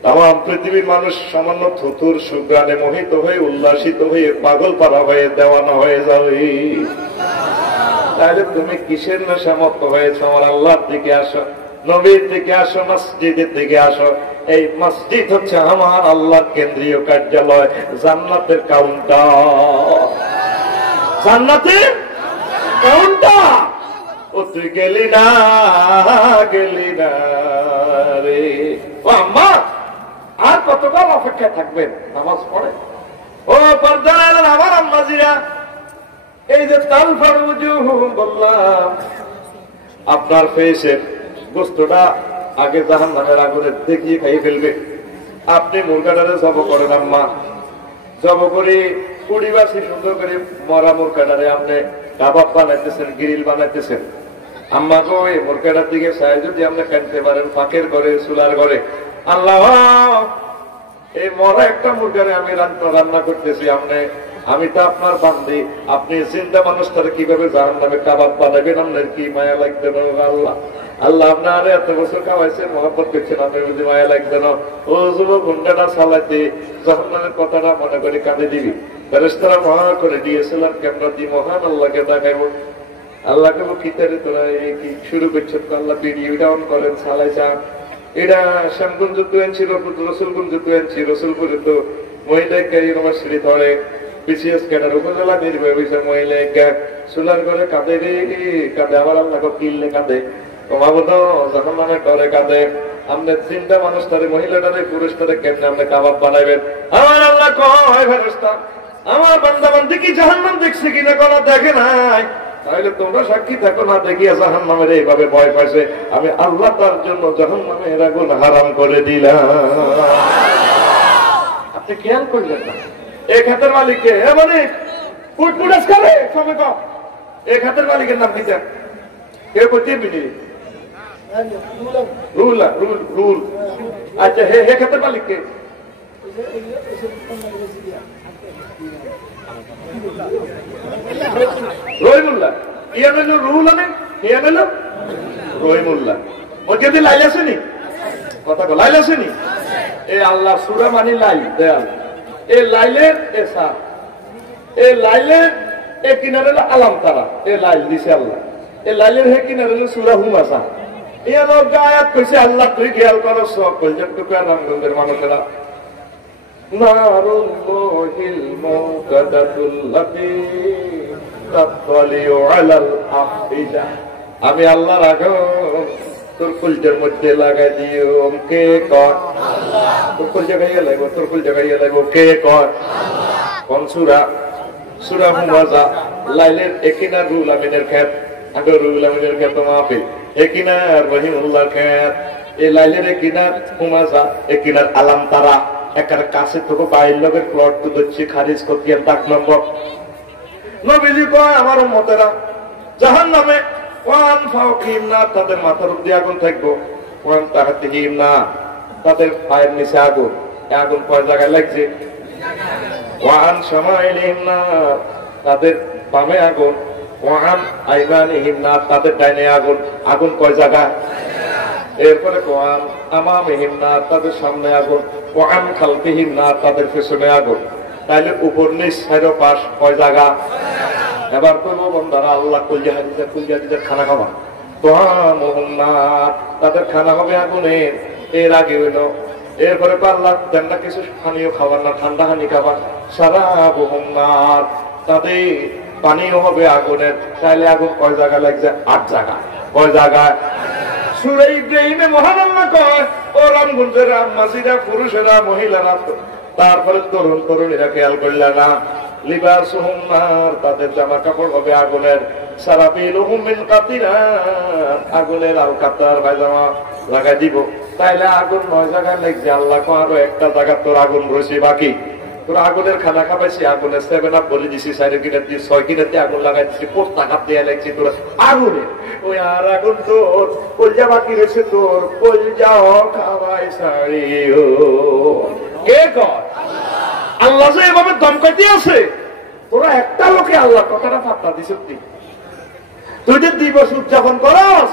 তাম পৃথিবীর মানুষ সামান্য থুতুর সুগ্রানে মোহিত হয়ে উল্লাসিত হয়ে পাগল পারা হয়ে দেওয়ানা হয়ে যাবে। তাহলে তুমি কিসের নেশামত্ত হয়েছ? আমার আল্লাহর দিকে আসো, নবীর দিকে আসো, মসজিদের দিকে আসো। এই মসজিদ হচ্ছে আমার আল্লাহর কেন্দ্রীয় কার্যালয়, জান্নাতের কাউন্টার। জান্নাতের কাউন্টার। ও তুই গেলি না, গেলি না রে। ও আম্মা, আর কতকাল অপেক্ষায় থাকবেন? নামাজ পড়ে। ও পর্দার আমার আম্মাজিরা, এই যে তাল ফারুজু বললাম, আপনার ফেসের গোস্তটা আগে জাহান্নামের আগুনে দেখিয়ে খাইয়ে ফেলবে। আপনি মুরগাটারে জব করেন আম্মা, জব করে কুড়িবাসী সুন্দর করে মরা মুরগাটারে আপনি কাবাব বানাইতেছেন, গ্রিল বানাইতেছেন। আম্মা গো, এই মুরগাটার দিকে চাই যদি আপনি কাটতে পারেন ফাঁকের ঘরে, চুলার ঘরে, আল্লাহ এই মরা একটা মুরগারে আমি রান্না করতেছি, আমি তো আপনার বান্দি, আপনি চিন্তা মানুষটারে কিভাবে জাহান্নামে কাবাব বানাবেন, আপনার কি মায়া লাগবে না? আল্লাহ আল্লাহ আপনার এত বছর খাওয়াইছে, মহব্বত করছেন, আপনি বুঝি মায়া লাগবে না? ও যুবক, ঘন্টাটা চালাইতে জাহান্নামের কথাটা মনে করে কাঁদে দিবি। ফেরেশতারা মহা করে দিয়েছিলাম ক্যামেরা দিয়ে মহান আল্লাহকে দেখাইব। আল্লাহকে কিতারে তোরা কি শুরু করছেন? আল্লাহ ভিডিওটা অন করেন, চালাই যান। এটা শ্যামগঞ্জ যুদ্ধ রসুলগঞ্জ যুদ্ধ রসুলপুরে তো মহিলা ইউনিভার্সিটি ধরে বিসিএস ক্যাডার উপজেলা নির্বাহী হয়েছে মহিলা চুলার করে কাঁদে রে কাঁদে, আবার আল্লাহ কিনলে কাঁদে, তোমাবত যখন মানে করে কাঁদে। আপনি চিন্তা মানুষটারে, মহিলাটারে, পুরুষটারে কেমনে আপনি কাবাব বানাইবেন? আমার আল্লাহ কয়, ফেরেশতা আমার বান্দা বান্দি কি জাহান্নাম দেখছে কিনা? কোন দেখে নাই। তাহলে তোমরা সাক্ষী থাকো না, দেখিয়া জাহান্নামের এইভাবে ভয় পাইছে, আমি আল্লাহ তার জন্য জাহান্নামের আগুন হারাম করে দিলাম। আপনি খেয়াল করলেন না? এই খাতের মালিককে মানে পুটপুটাস করে সবে কম, এই খাতের মালিকের নাম কি? কেউ করতে বিনি রুল রুল। আচ্ছা, হে খাতের মালিককে রহিমুল্লাহ। ইয়ান হলো রুল, আমি ইয়ান হলো রহিমুল্লাহ। ও যদি লাইল আসেনি, কথা বল, লাইল আসেনি? এই আল্লাহ সুরা মানি লাইল দেয়াল, এই লাইলের এ সার, এই লাইলের এ কিনারে আলাম তারা, এই লাইল দিছে আল্লাহ। এই লাইলের হে কিনারে সুরা হুমাসা। ইয়ান আয়াত কইছে আল্লাহ তুই খেয়াল করো সব পর্যটক রামগঞ্জের মানুষেরা। নারুল মুহিল মুকাদাতুল্লাতি তাতলিউ আলাল আফিদা, আমি আল্লাহর আগুন তোর কুলজের মধ্যে লাগাই দিও। কে কয়? আল্লাহ। তোর কুল জায়গায় লাগবো, তোর কুল জায়গায় লাগবো। কে কয়? আল্লাহ। কোন সূরা? সূরা হুমাযা। লাইলের একিনার রুল আমিনের খেত, আগে রুল আমিনের খেত মাহফিল, একিনার রহিমুল্লাহর খেত। এই লাইলের একিনার হুমাযা, একিনার আলাম তারা। একার কাছে থেকে বাইর লোকের প্লট তো দিচ্ছি খারিজ করতে ডাক নম্বর। নবীজি কয়, আমার উম্মতেরা জাহান্নামে ওয়ান ফাওকিহিম না, তাদের মাথার উপরে আগুন থাকবো, ওয়ান তাহতিহিম না, তাদের পায়ের নিচে আগুন। আগুন কয় জায়গায় লাগছে? ওয়ান শামাইলিহিম না, তাদের বামে আগুন। ওয়ান আইমানিহিম না, তাদের ডাইনে আগুন। আগুন কয় জায়গায়? এরপরে ওয়ান আমামিহিম না, তাদের সামনে আগুন। ওয়ান খালফিহিম না, তাদের পেছনে আগুন। তাইলে উপর নিচ চারো পাশ কয় জায়গা? এবার করবো বন্ধারা আল্লাহ কুলজাহাদিদের খানা খাবা, তাদের খানা হবে আগুনের। এর আগে হইল, এরপরে আল্লাহ দেন না কিছু পানীয় খাবার না, ঠান্ডা হানি খাবার। সারা বহুমার, তাদের পানীয় হবে আগুনের। তাইলে আগুন কয় জায়গা লাগছে? 8 জায়গা। কয় জায়গায়? সূরা ইব্রাহিমে মহান আল্লাহ কয়, ও রামগঞ্জেরা, মাঝিরা, পুরুষেরা, মহিলারা, তারপরে তরুণ তরুণীরা খেয়াল করলে না, লিবাসুহুম নার, তাদের জামা কাপড় হবে আগুনের। সারাবিলুহুম মিন কাতিরান, আগুনের আল কাতার পায়জামা লাগাই দিব। তাইলে আগুন 9 জায়গায় লাগছে, আল্লাহ কো আরো একটা জায়গা তোর আগুন রয়েছে বাকি। তোর আগুনের খানা খাবাইছি, আগুনের 7 আপ বলে দিছি, 4 কিনা দিয়ে 6 কিনা দিয়ে আগুন লাগাইছি, পোস্তা কাপ দিয়ে লাগছি তোর আগুনে। ওই আর আগুন তোর কলজা বাকি রয়েছে, তোর কলজা খাওয়াই সারিও কে কর? আল্লাহ যে এভাবে দমকাইতে আছে, তোরা একটা লোকে আল্লাহ কথাটা ফাত্তা দিস। তুই যে দিবস উদযাপন করস,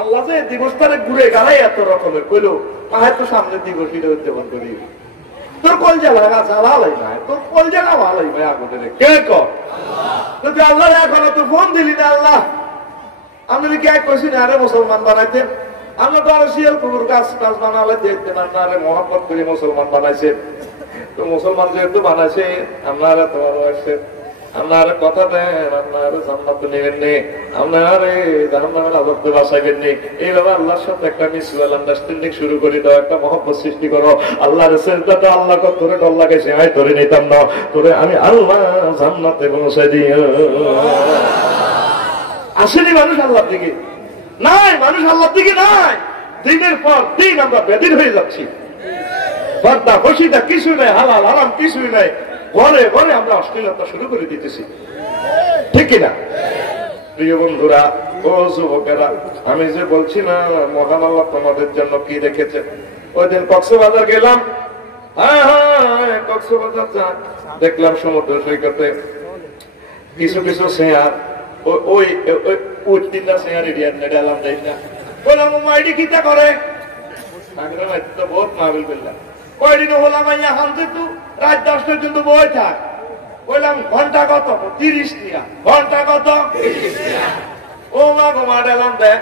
আল্লাহ যে দিবসটারে ঘুরে গাড়াই এত রকমের কইলো, তাহলে তো সামনে দিবস উদযাপন করি। তোর কলজা লাগা জ্বালাই না, তোর কলজা না ভালোই ভাই আগুনের কে কর? তুই আল্লাহ এখনো তো ফোন দিলি না। আল্লাহ আমি কি এক কইছি না আরে মুসলমান বানাইতেন? আমরা তো আরো শিয়াল কুকুর গাছ গাছ বানালে দেখতেন, আপনারে মহব্বত করে মুসলমান বানাইছেন। তো মুসলমান যেহেতু বানাইছে, আপনারা তো ভালোবাসে, আপনার কথা দেন, আপনার জান্নাত নেবেন নি, আপনারে জাহান্নামের আযাব থেকে বাঁচাইবেন নি। এইভাবে আল্লাহর সাথে একটা মিউচুয়াল আন্ডারস্ট্যান্ডিং শুরু করে দাও, একটা মহব্বত সৃষ্টি করো। আল্লাহর সেজদাটা আল্লাহ কত ধরে ডর লাগাইছে, আমি ধরে নিতাম না, তোরে আমি আল্লাহ জান্নাতে পৌঁছাই দিও। আসেনি মানুষ আল্লাহর দিকে? নাই, মানুষ আল্লাহর দিকে নাই। দিনের পর দিন আমরা বেদিন হয়ে যাচ্ছি, পর্দা বসিটা কিছু নাই, হালাল হারাম কিছুই নাই, ঘরে ঘরে আমরা অশ্লীলতা শুরু করে দিতেছি, ঠিক কিনা? প্রিয় বন্ধুরা, ও যুবকেরা, আমি যে বলছি না মহান আল্লাহ তোমাদের জন্য কি রেখেছে। ওই দিন কক্সবাজার গেলাম, হ্যাঁ কক্সবাজার যা দেখলাম সমুদ্র সৈকতে কিছু কিছু শেয়ার, ওই 3টা শেয়ার এরিয়ার নেডালাম যাই না, বললাম মাইডি কিতা করে, আমি তো বহুত মাহবিল করলাম। কয়দিন হলাম হানতে তু রাত 10টা পর্যন্ত বই থাক, বললাম ঘন্টা কত? 30 টাকা। ঘন্টা কত? ও মা ঘুমা ডেলাম দেখ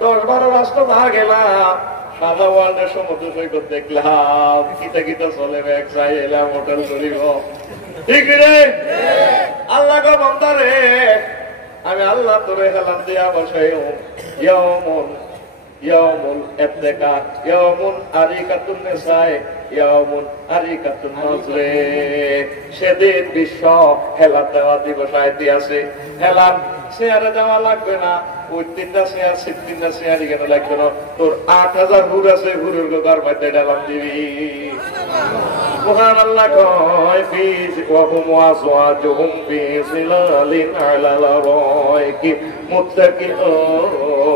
10-12 রাষ্ট্র ভা গেলাম, সাদা ওয়ার্ল্ডের সমুদ্র সৈকত দেখলাম, কিতা কিতা চলে ব্যাগ চাই এলাম, হোটেল করিব, ঠিক রে? আল্লাহ গো বান্দা রে, আমি আল্লাহ তোরে হেলাম দিয়া বসাই ইয়াউমুন ইয়াউমুল ইত্তিকাত, ইয়াউমুন আরিকাতুন নিসাই, ইয়াউমুন আরিকাতুন নজরে। সেদিন বিশ্ব হেলা দেওয়া দিবস আইতে আছে। হেলাম শেয়ারে দেওয়া লাগবে না, ওই 3টা শেয়ার 3টা শেয়ারই কেন লাগবে না? তোর 8000 হুর আছে, হুরের গোদার মধ্যে ডালাম দিবি। মহান আল্লাহ কয় ফিজ ওয়া হুম ওয়াজওয়াজুহুম ফি জিলালিন আলাল আরাইকি মুত্তাকিউন।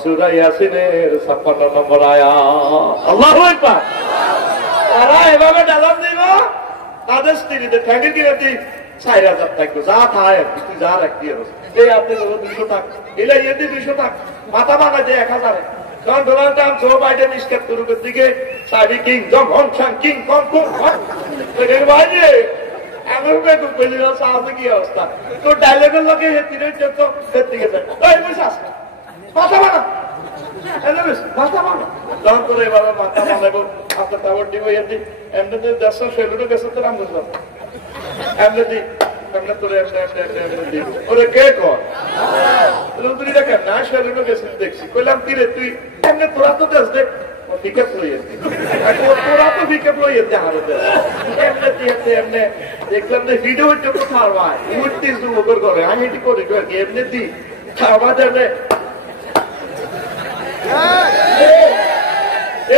সূরা ইয়াসিনের 56 নম্বর আয়াত। আল্লাহু আকবার। তারা এভাবে ডালাম দিব, তাদের স্ত্রীদের ঠ্যাঙ্গে কিনে দিই 4000 থাকবে, যা থায় তুই যা রাখবি। এই আপনি 200 টাকা, এলে এতে 200 টাকা, মাথা ভাঙা যায় 1000। কারণ ডোনাল্ড ট্রাম্প জো বাইডেন স্কেপ তুরুকের দিকে সাইডি কিং জং হং চাং কিং কং কুং বাইরে এমন পেলি সাহসে কি অবস্থা। তো ডায়লগের লোকে তিনের চোখ দিকে মাথা ভাঙা মাথা ভাঙা তখন করে এবার মাথা ভাঙাবো, আপনার টাওয়ার দিব এমনিতে 100 সেলুনে গেছে তো নাম বুঝলাম এমনি এমনি তোরে ওরে কে কর দেখেন না সেলুনে গেছে দেখছি, কইলাম কি রে তুই এমনি তোরা তো দেশ দেখ বিকেপ লইয়েছি, তোরা তো বিকেপ লইয়েছে হারতে এমনি দেখলাম যে ভিডিও হচ্ছে কোথাও ভাই উঠতিস উপর করে, আমি এটি করি এমনি তুই খাওয়া যাবে।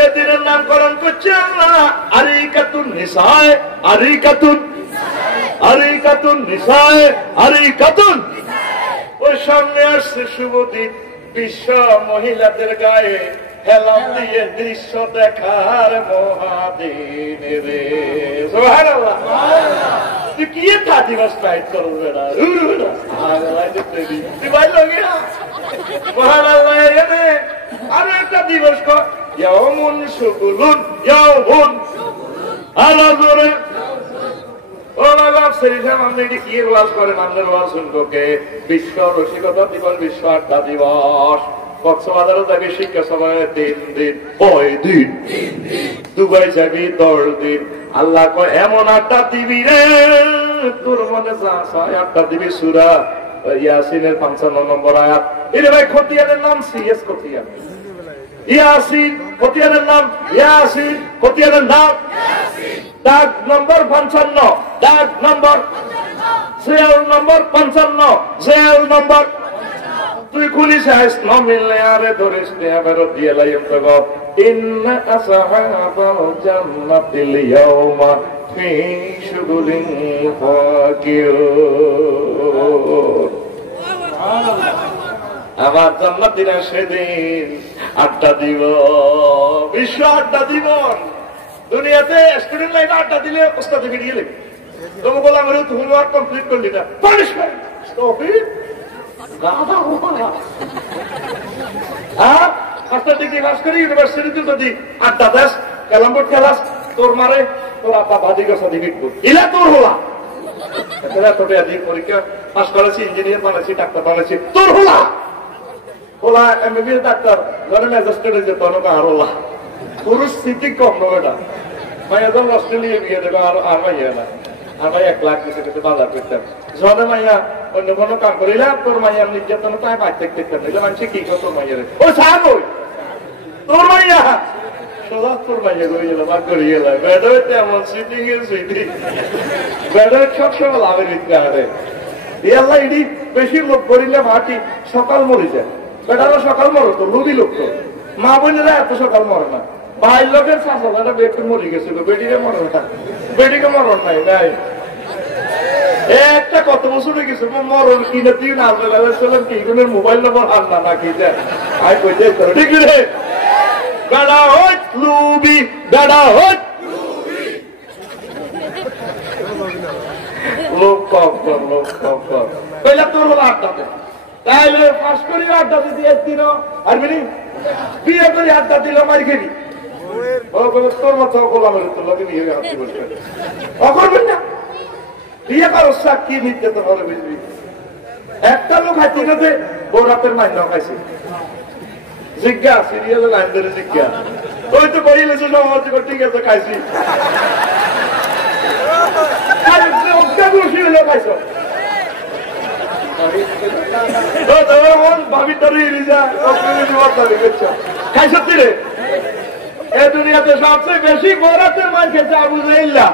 এই দিনের নামকরণ করছে আল্লাহ আরিকাতুন নিসায়, আরিকাতুন আরিকাতুন নিসায়, আরিকাতুন। ওই সামনে আসছে শুভ দিন, বিশ্ব মহিলাদের গায়ে হেলাম দিয়ে দৃশ্য দেখার মহাদিন রে। সুবহানাল্লাহ। তুই কি था दिवस टाइट करो बेटा আরো একটা দিবস ইয়াউমুন শুগুলুন ইয়াউমুন আলাজরে। ও বাবা সেরিজাম আপনি এটি কি ওয়াজ করেন? আপনার ওয়াজ শুনবো কে? বিশ্ব রসিকতা দিবস, বিশ্ব আড্ডা দিবস। কক্সবাজারও যাবি শিক্ষা সভায় 3 দিন, ওই দিন দুবাই যাবি 10 দিন। আল্লাহ কয় এমন আড্ডা দিবি রে তোর মনে যা চায় আড্ডা দিবি। সূরা ইয়াসিনের 55 নম্বর আয়াত। এর ভাই খতিয়ানের নাম সিএস খতিয়ান, ইয়াসিন খতিয়ানের নাম ইয়াসিন, খতিয়ানের নাম দাগ নম্বর 55, দাগ নম্বর জেল নম্বর 55, জেল নম্বর। তুই খুলিস ন মিললে আরে ধরিস নে ফেরত দিয়ে লাইম তো ইন্না আসহাবাল জান্নাতিল ইয়াওমা ফি শুগুলিন ফাকিহুন। আমার জান্নাতীরা সেদিন আড্ডা দিব, বিশ্ব আড্ডা দিব। দুনিয়াতে স্টুডেন্ট লাইফ আড্ডা দিলে ওস্তাদে বেরিয়ে লেগে তুমি বললাম হোমওয়ার্ক কমপ্লিট করলি না, পানিশমেন্ট। মাস্টার ডিগ্রি পাস করে ইউনিভার্সিটিতে যদি আড্ডা দেশ ক্যালাম বোর্ড খেলাস, তোর মারে তোর আব্বা বাদিকে সার্টিফিকেট ইলা তোর হলা পরীক্ষা পাস করেছি, ইঞ্জিনিয়ার বানাইছি, ডাক্তার বানাইছি, তোর হলা ওলা এমবিবিএস ডাক্তার ধরেন ম্যাজিস্ট্রেট হয়েছে তোর আর ওলা পুরুষ স্থিতি কম নয় না। মাইয়া ধর অস্ট্রেলিয়া বিয়ে দেবে আর মাইয়া না, আর ভাই 1 লাখ কিছু কিছু বাজার করতাম জনে মাইয়া অন্য কোনো কাম করিলাম, তোর মাইয়ার নির্যাতন তাই বাইতে দেখতাম নিলে মানুষে কি করতো মাইয়ার ও সার ওই তোর মাইয়া সোজা তোর মাইয়া করে গেলাম আর করে গেলাম বেড়া তেমন সিটিং এর সিটিং বেড়া সবসময় লাভের ইচ্ছা আরে ইয়াল্লা ইডি বেশি লোক করিলে ভাটি সকাল মরে যায়। বেটারা সকাল মরো তো লুবি লোক তো, মা বোনেরা এত সকাল মরে না। ভাই লোকের শাসা বেটি মরে গেছিল, বেটিকে মরণ না, বেটিকে মরণ নাই নাই একটা কত বছর হয়ে গেছে মরণ কিনে তুই নাজেলাম কি মোবাইল নম্বর আর না নাকি আই কইতে ঠিক রে বেড়া হট লুবি বেড়া হট লোক কম কর লোক কম কর পয়লা তোর হলো আড্ডাতে তাইলে পাস করি আড্ডা দিতে দিন আর বিয়ে করি আড্ডা দিল মারি খেলি তোর মতো গোলামের তোর লোকে নিয়ে হাতে বসে অকরবেন না বিয়ে কারো কি নির্যাতন হবে বুঝবি। একটা লোক হাতি গেছে বৌরাতের মাইন খাইছে জিজ্ঞা সিরিয়াল লাইন ধরে জিজ্ঞা ওই তো বই লেছে সমাজ ঠিক আছে খাইছি খাইছ ভাবি তোর খাইছ রে এ দুনিয়াতে সবচেয়ে বেশি বরাতের মার খেয়েছে আবু জাইল্লা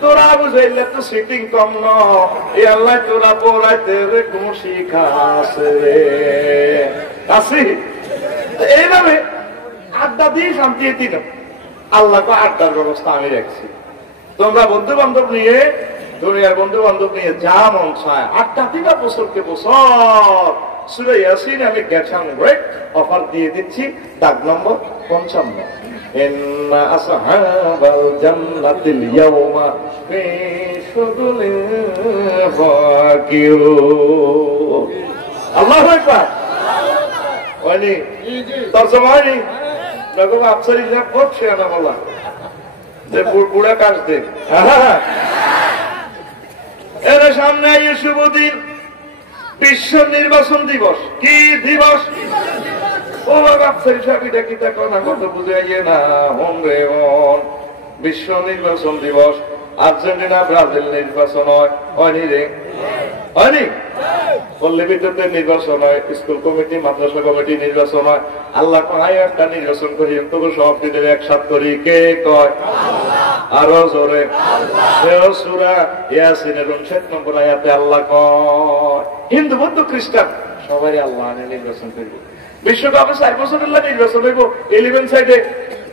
তোরা আবু জাইল্লা তো সিটিং কম নয় আল্লাহ তোরা পড়াইতে রে খুশি খাস রে আসি এইভাবে আড্ডা দিয়ে শান্তি দিন আল্লাহকে আড্ডার ব্যবস্থা আমি রাখছি। তোমরা বন্ধু বান্ধব নিয়ে দুনিয়ার বন্ধু বান্ধব নিয়ে যা মন চায় আড্ডা দিবা বছরকে বছর সূরা ইয়াসিন আমি গেছাম ব্রেক অফার দিয়ে দিচ্ছি দাগ নম্বর 55 ইন্না আসহাবাল জান্নাতিল ইয়াওমা ফি শুগুলিন ফাকিহুন। আল্লাহু আকবার। ওয়ানি তরজমা হয়নি দেখো আফসারি যা করছে না বলা যে বুড়া কাজ দে এর সামনে এই শুভ দিন বিশ্ব নির্বাচন দিবস। কি দিবস? ও বাবা সাইফাবিটা কি দেখো না কত বুঝাইয়ে না হোম রে হন বিশ্ব নির্বাচন দিবস। আর্জেন্টিনা ব্রাজিল নির্বাচন হয়নি রে হয়নি পল্লী বিদ্যুতের নির্বাচন হয়, স্কুল কমিটি মাদ্রাসা কমিটি নির্বাচন হয়। আল্লাহ কয় একটা নির্বাচন করি তবু সব দিনের একসাথ করি কে কয় আরো জোরে সূরা ইয়াসিনের 59 নম্বর আয়াতে আল্লাহ কয় হিন্দু বৌদ্ধ খ্রিস্টান সবাই আল্লাহ নির্বাচন করবে। বিশ্বকাপে 4 বছরের নির্বাচন হইব 11 সাইডে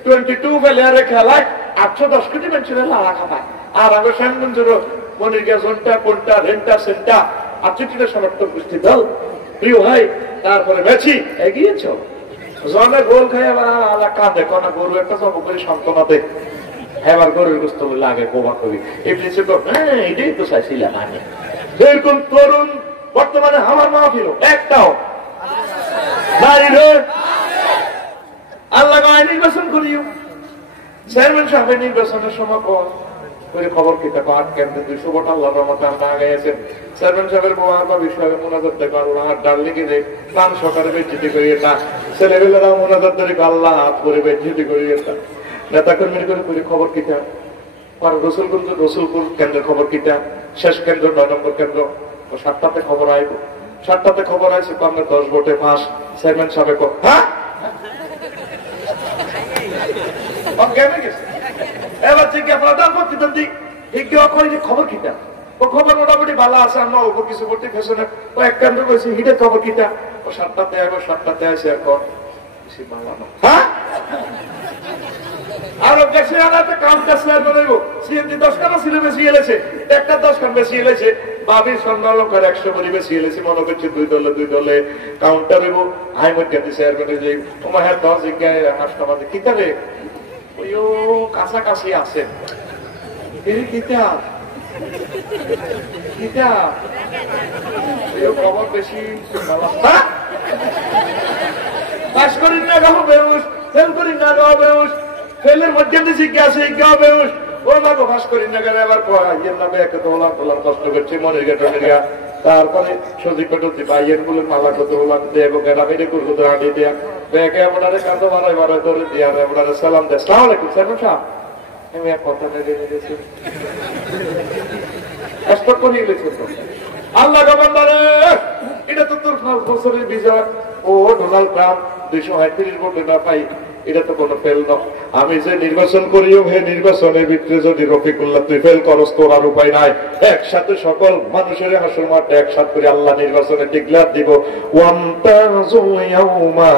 22 প্লেয়ারের খেলায় 810 কোটি মানুষের লাড়া খাপায় আর আগে শ্যামগঞ্জের মনিরগা জনটা কোনটা রেন্টা সেন্টা 68টা সমর্থক গোষ্ঠী দল প্রিয় ভাই। তারপরে মেসি এগিয়েছ জনে গোল খাই আবার আলা কাঁদে কোনা গরু একটা সব করে সান্ত্বনাতে এবার গরুর গোস্ত লাগে বোমা করি এমনি হ্যাঁ এটাই তো চাইছিলাম আমি। এরকম তরুণ বর্তমানে আমার মাহফিল একটাও নারী আল্লাহ নির্বাচন করিও চেয়ারম্যান সাহেবের নির্বাচনের সময় খবর কি দেখো 8 কেন্দ্রে 200 ভোট আল্লাহ রহমতে আমরা আগে আছেন। চেয়ারম্যান সাহেবের বোমার বা বিষয়ে মোনাজাত দেখো আর হাত ডাল লিখে দেয় নাম সরকারে বেজ্জিতি করিয়ে না ছেলেবেলেরা মোনাজাত ধরে আল্লাহ হাত করে বেজ্জিতি করিয়ে না নেতা কর্মীর করে খবর কিটা আর রসুলপুর কেন্দ্রের খবর কিটা শেষ কেন্দ্র 9 নম্বর কেন্দ্র 7টাতে খবর আইব 7টাতে খবর আছে তো আমরা 10 ভোটে পাস। চেয়ারম্যান সাহেব হ্যাঁ এবার প্রধান প্রতিদ্বন্দ্বী খবর কিটা ও খবর মোটামুটি ভালো আছে আমরা অল্প কিছু করতে ফেসনে ও এক কেন্দ্র করেছি হিটের খবর কিটা ও 7টাতে আইব 7টাতে আসে এখন হ্যাঁ আর দেশে আলাদা কাউন্টার শেয়ার করবো সিএনজি 10 খানা ছিল বেশি এলেছে একটা 10 খান বেশি এলেছে বাবির স্বর্ণালঙ্কার 100 করে বেশি এলেছে মনে করছে দুই দলে কাউন্টার হইব আই মধ্যে শেয়ার করে যে তোমার হ্যাঁ 10 জায়গায় হাসপাতালে কি করে ওই কাছাকাছি আছে এই কিতাব খবর বেশি পাস করি না গাও বেউস ফেল করি না গাও বেউস ফেলের মধ্যে দিকে আছে গাও বেউস ও বাবু পাস করি না গেলে আবার ইয়ের নামে একটা তোলার কষ্ট করছে মনের গেটা তারপরে সজি কটতি বাইয়ের গুলো মালা কত ওলান দেব গ্রামে করবো তো আগে দেয়া ব্যাগে আপনারে কাঁদো বাড়াই ধরে দিয়া আপনারে সালাম দেয় সালাম আলাইকুম স্যার সাহেব আমি এক কথা নেই গেছি কষ্ট করে গেছে তো আল্লাহ গভর্নরে এটা তো তোর 5 বছরের বিজয় ও ডোনাল্ড ট্রাম্প 238 ভোটে না পাই এটা তো কোনো ফেল না আমি যে নির্বাচন করিও হে নির্বাচনের ভিতরে যদি রফিকুল্লাহ তুই ফেল করস তোর আর উপায় নাই একসাথে সকল মানুষের হাসর মাঠে একসাথে করে আল্লাহ নির্বাচনে ডিক্লেয়ার দিব ওয়ান্তাজু ইয়াউমা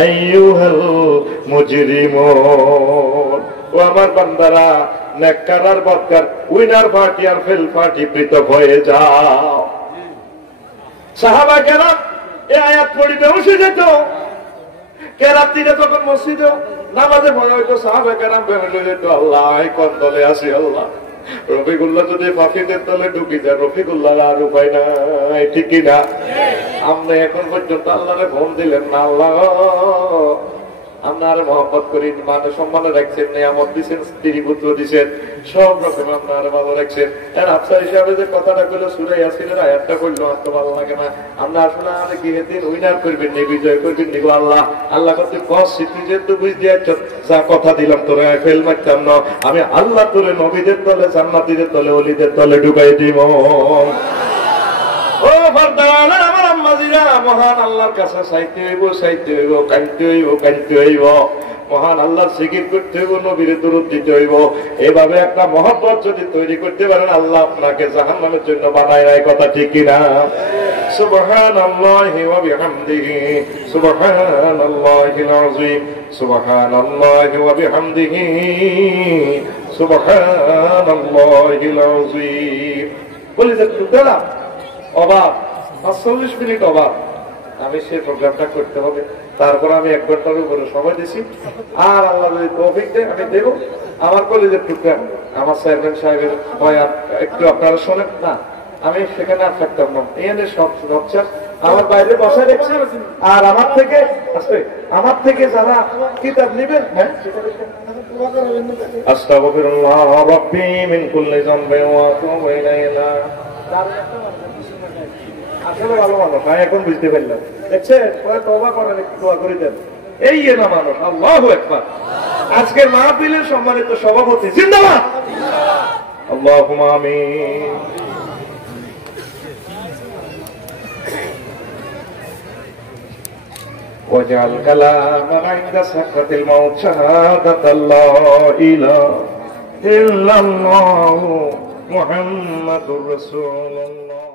আইয়ুহাল মুজরিমুন ও আমার বান্দারা নেককার আর বদকার উইনার পার্টি আর ফেল পার্টি পৃথক হয়ে যাও সাহাবা কেরাম এই আয়াত পড়ি বেহুশে যেত কেরাতিরা তখন মসজিদে নামাজে ভয় হইতো সাহাবা কেরাম বেহুশে যেত আল্লাহ কোন দলে আসি আল্লাহ রফিকুল্লাহ যদি ফাঁকিদের দলে ঢুকি যায় রফিকুল্লাহ আর উপায় নাই ঠিক কিনা আপনি এখন পর্যন্ত আল্লাহরে ফোন দিলেন না আল্লাহ আপনার মহব্বত করি মানে সম্মান রাখছেন নিয়ামত দিচ্ছেন স্ত্রী পুত্র দিচ্ছেন সব রকম আপনার ভালো রাখছেন আফসার হিসাবে যে কথাটা করলো সুরে ইয়াসিনের আয়াতটা করলো আর তো ভালো লাগে না আমরা আসলে আমাদের গিয়ে দিন উইনার করবেন নি বিজয় করবেন নি আল্লাহ আল্লাহ করতে কস তুই যেহেতু বুঝতে যাচ্ছ যা কথা দিলাম তোরা ফেল মারতাম না আমি আল্লাহ তোরে নবীদের দলে জান্নাতীদের দলে ওলিদের দলে ঢুকাই দিব ও ফরদান আমার আম্মাজিরা মহান আল্লাহর কাছে চাইতে হইব কাঁদতে হইব মহান আল্লাহর জিকির করতে হইব নবীর দুরূদ দিতে হইব এভাবে একটা মহব্বত যদি তৈরি করতে পারেন আল্লাহ আপনাকে জাহান্নামের জন্য বানায় নাই কথা ঠিক কিনা সুবহানাল্লাহি ওয়া বিহামদিহি সুবহানাল্লাহিল আযীম সুবহানাল্লাহি ওয়া বিহামদিহি সুবহানাল্লাহিল আযীম বলি যে তোরা অবাক ৪৫ মিনিট অবাক আমি সেই প্রোগ্রামটা করতে হবে তারপর আমি 1 ঘন্টার উপরে সময় দিছি আর আল্লাহ যদি তৌফিক দেয় আমি দেব আমার কলেজের প্রোগ্রাম আমার চেয়ারম্যান সাহেবের বয়ান একটু আপনারা শোনেন না আমি সেখানে আর থাকতাম না এখানে সব লকচার আমার বাইরে বসা দেখছি আর আমার থেকে যারা কিতাব নেবেন হ্যাঁ আস্তাগফিরুল্লাহ রাব্বি মিন কুল্লি যামবিন ওয়া আতুবু ইলাইহি আসলে ভালো মানুষ আমি এখন বুঝতে পারলাম দেখছেন তওবা করেন একটু দোয়া করে দেন এই না মানুষ আল্লাহু আকবার আজকের মাহফিলের সম্মানিত সভাপতি জিন্দাবাদ আল্লাহুম্মা আমিন ওয়াজআল কালামানা ইনদা সাকরাতিল মাউত শাহাদাতাল লা ইলাহা ইল্লাল্লাহু মুহাম্মাদুর রাসূলুল্লাহ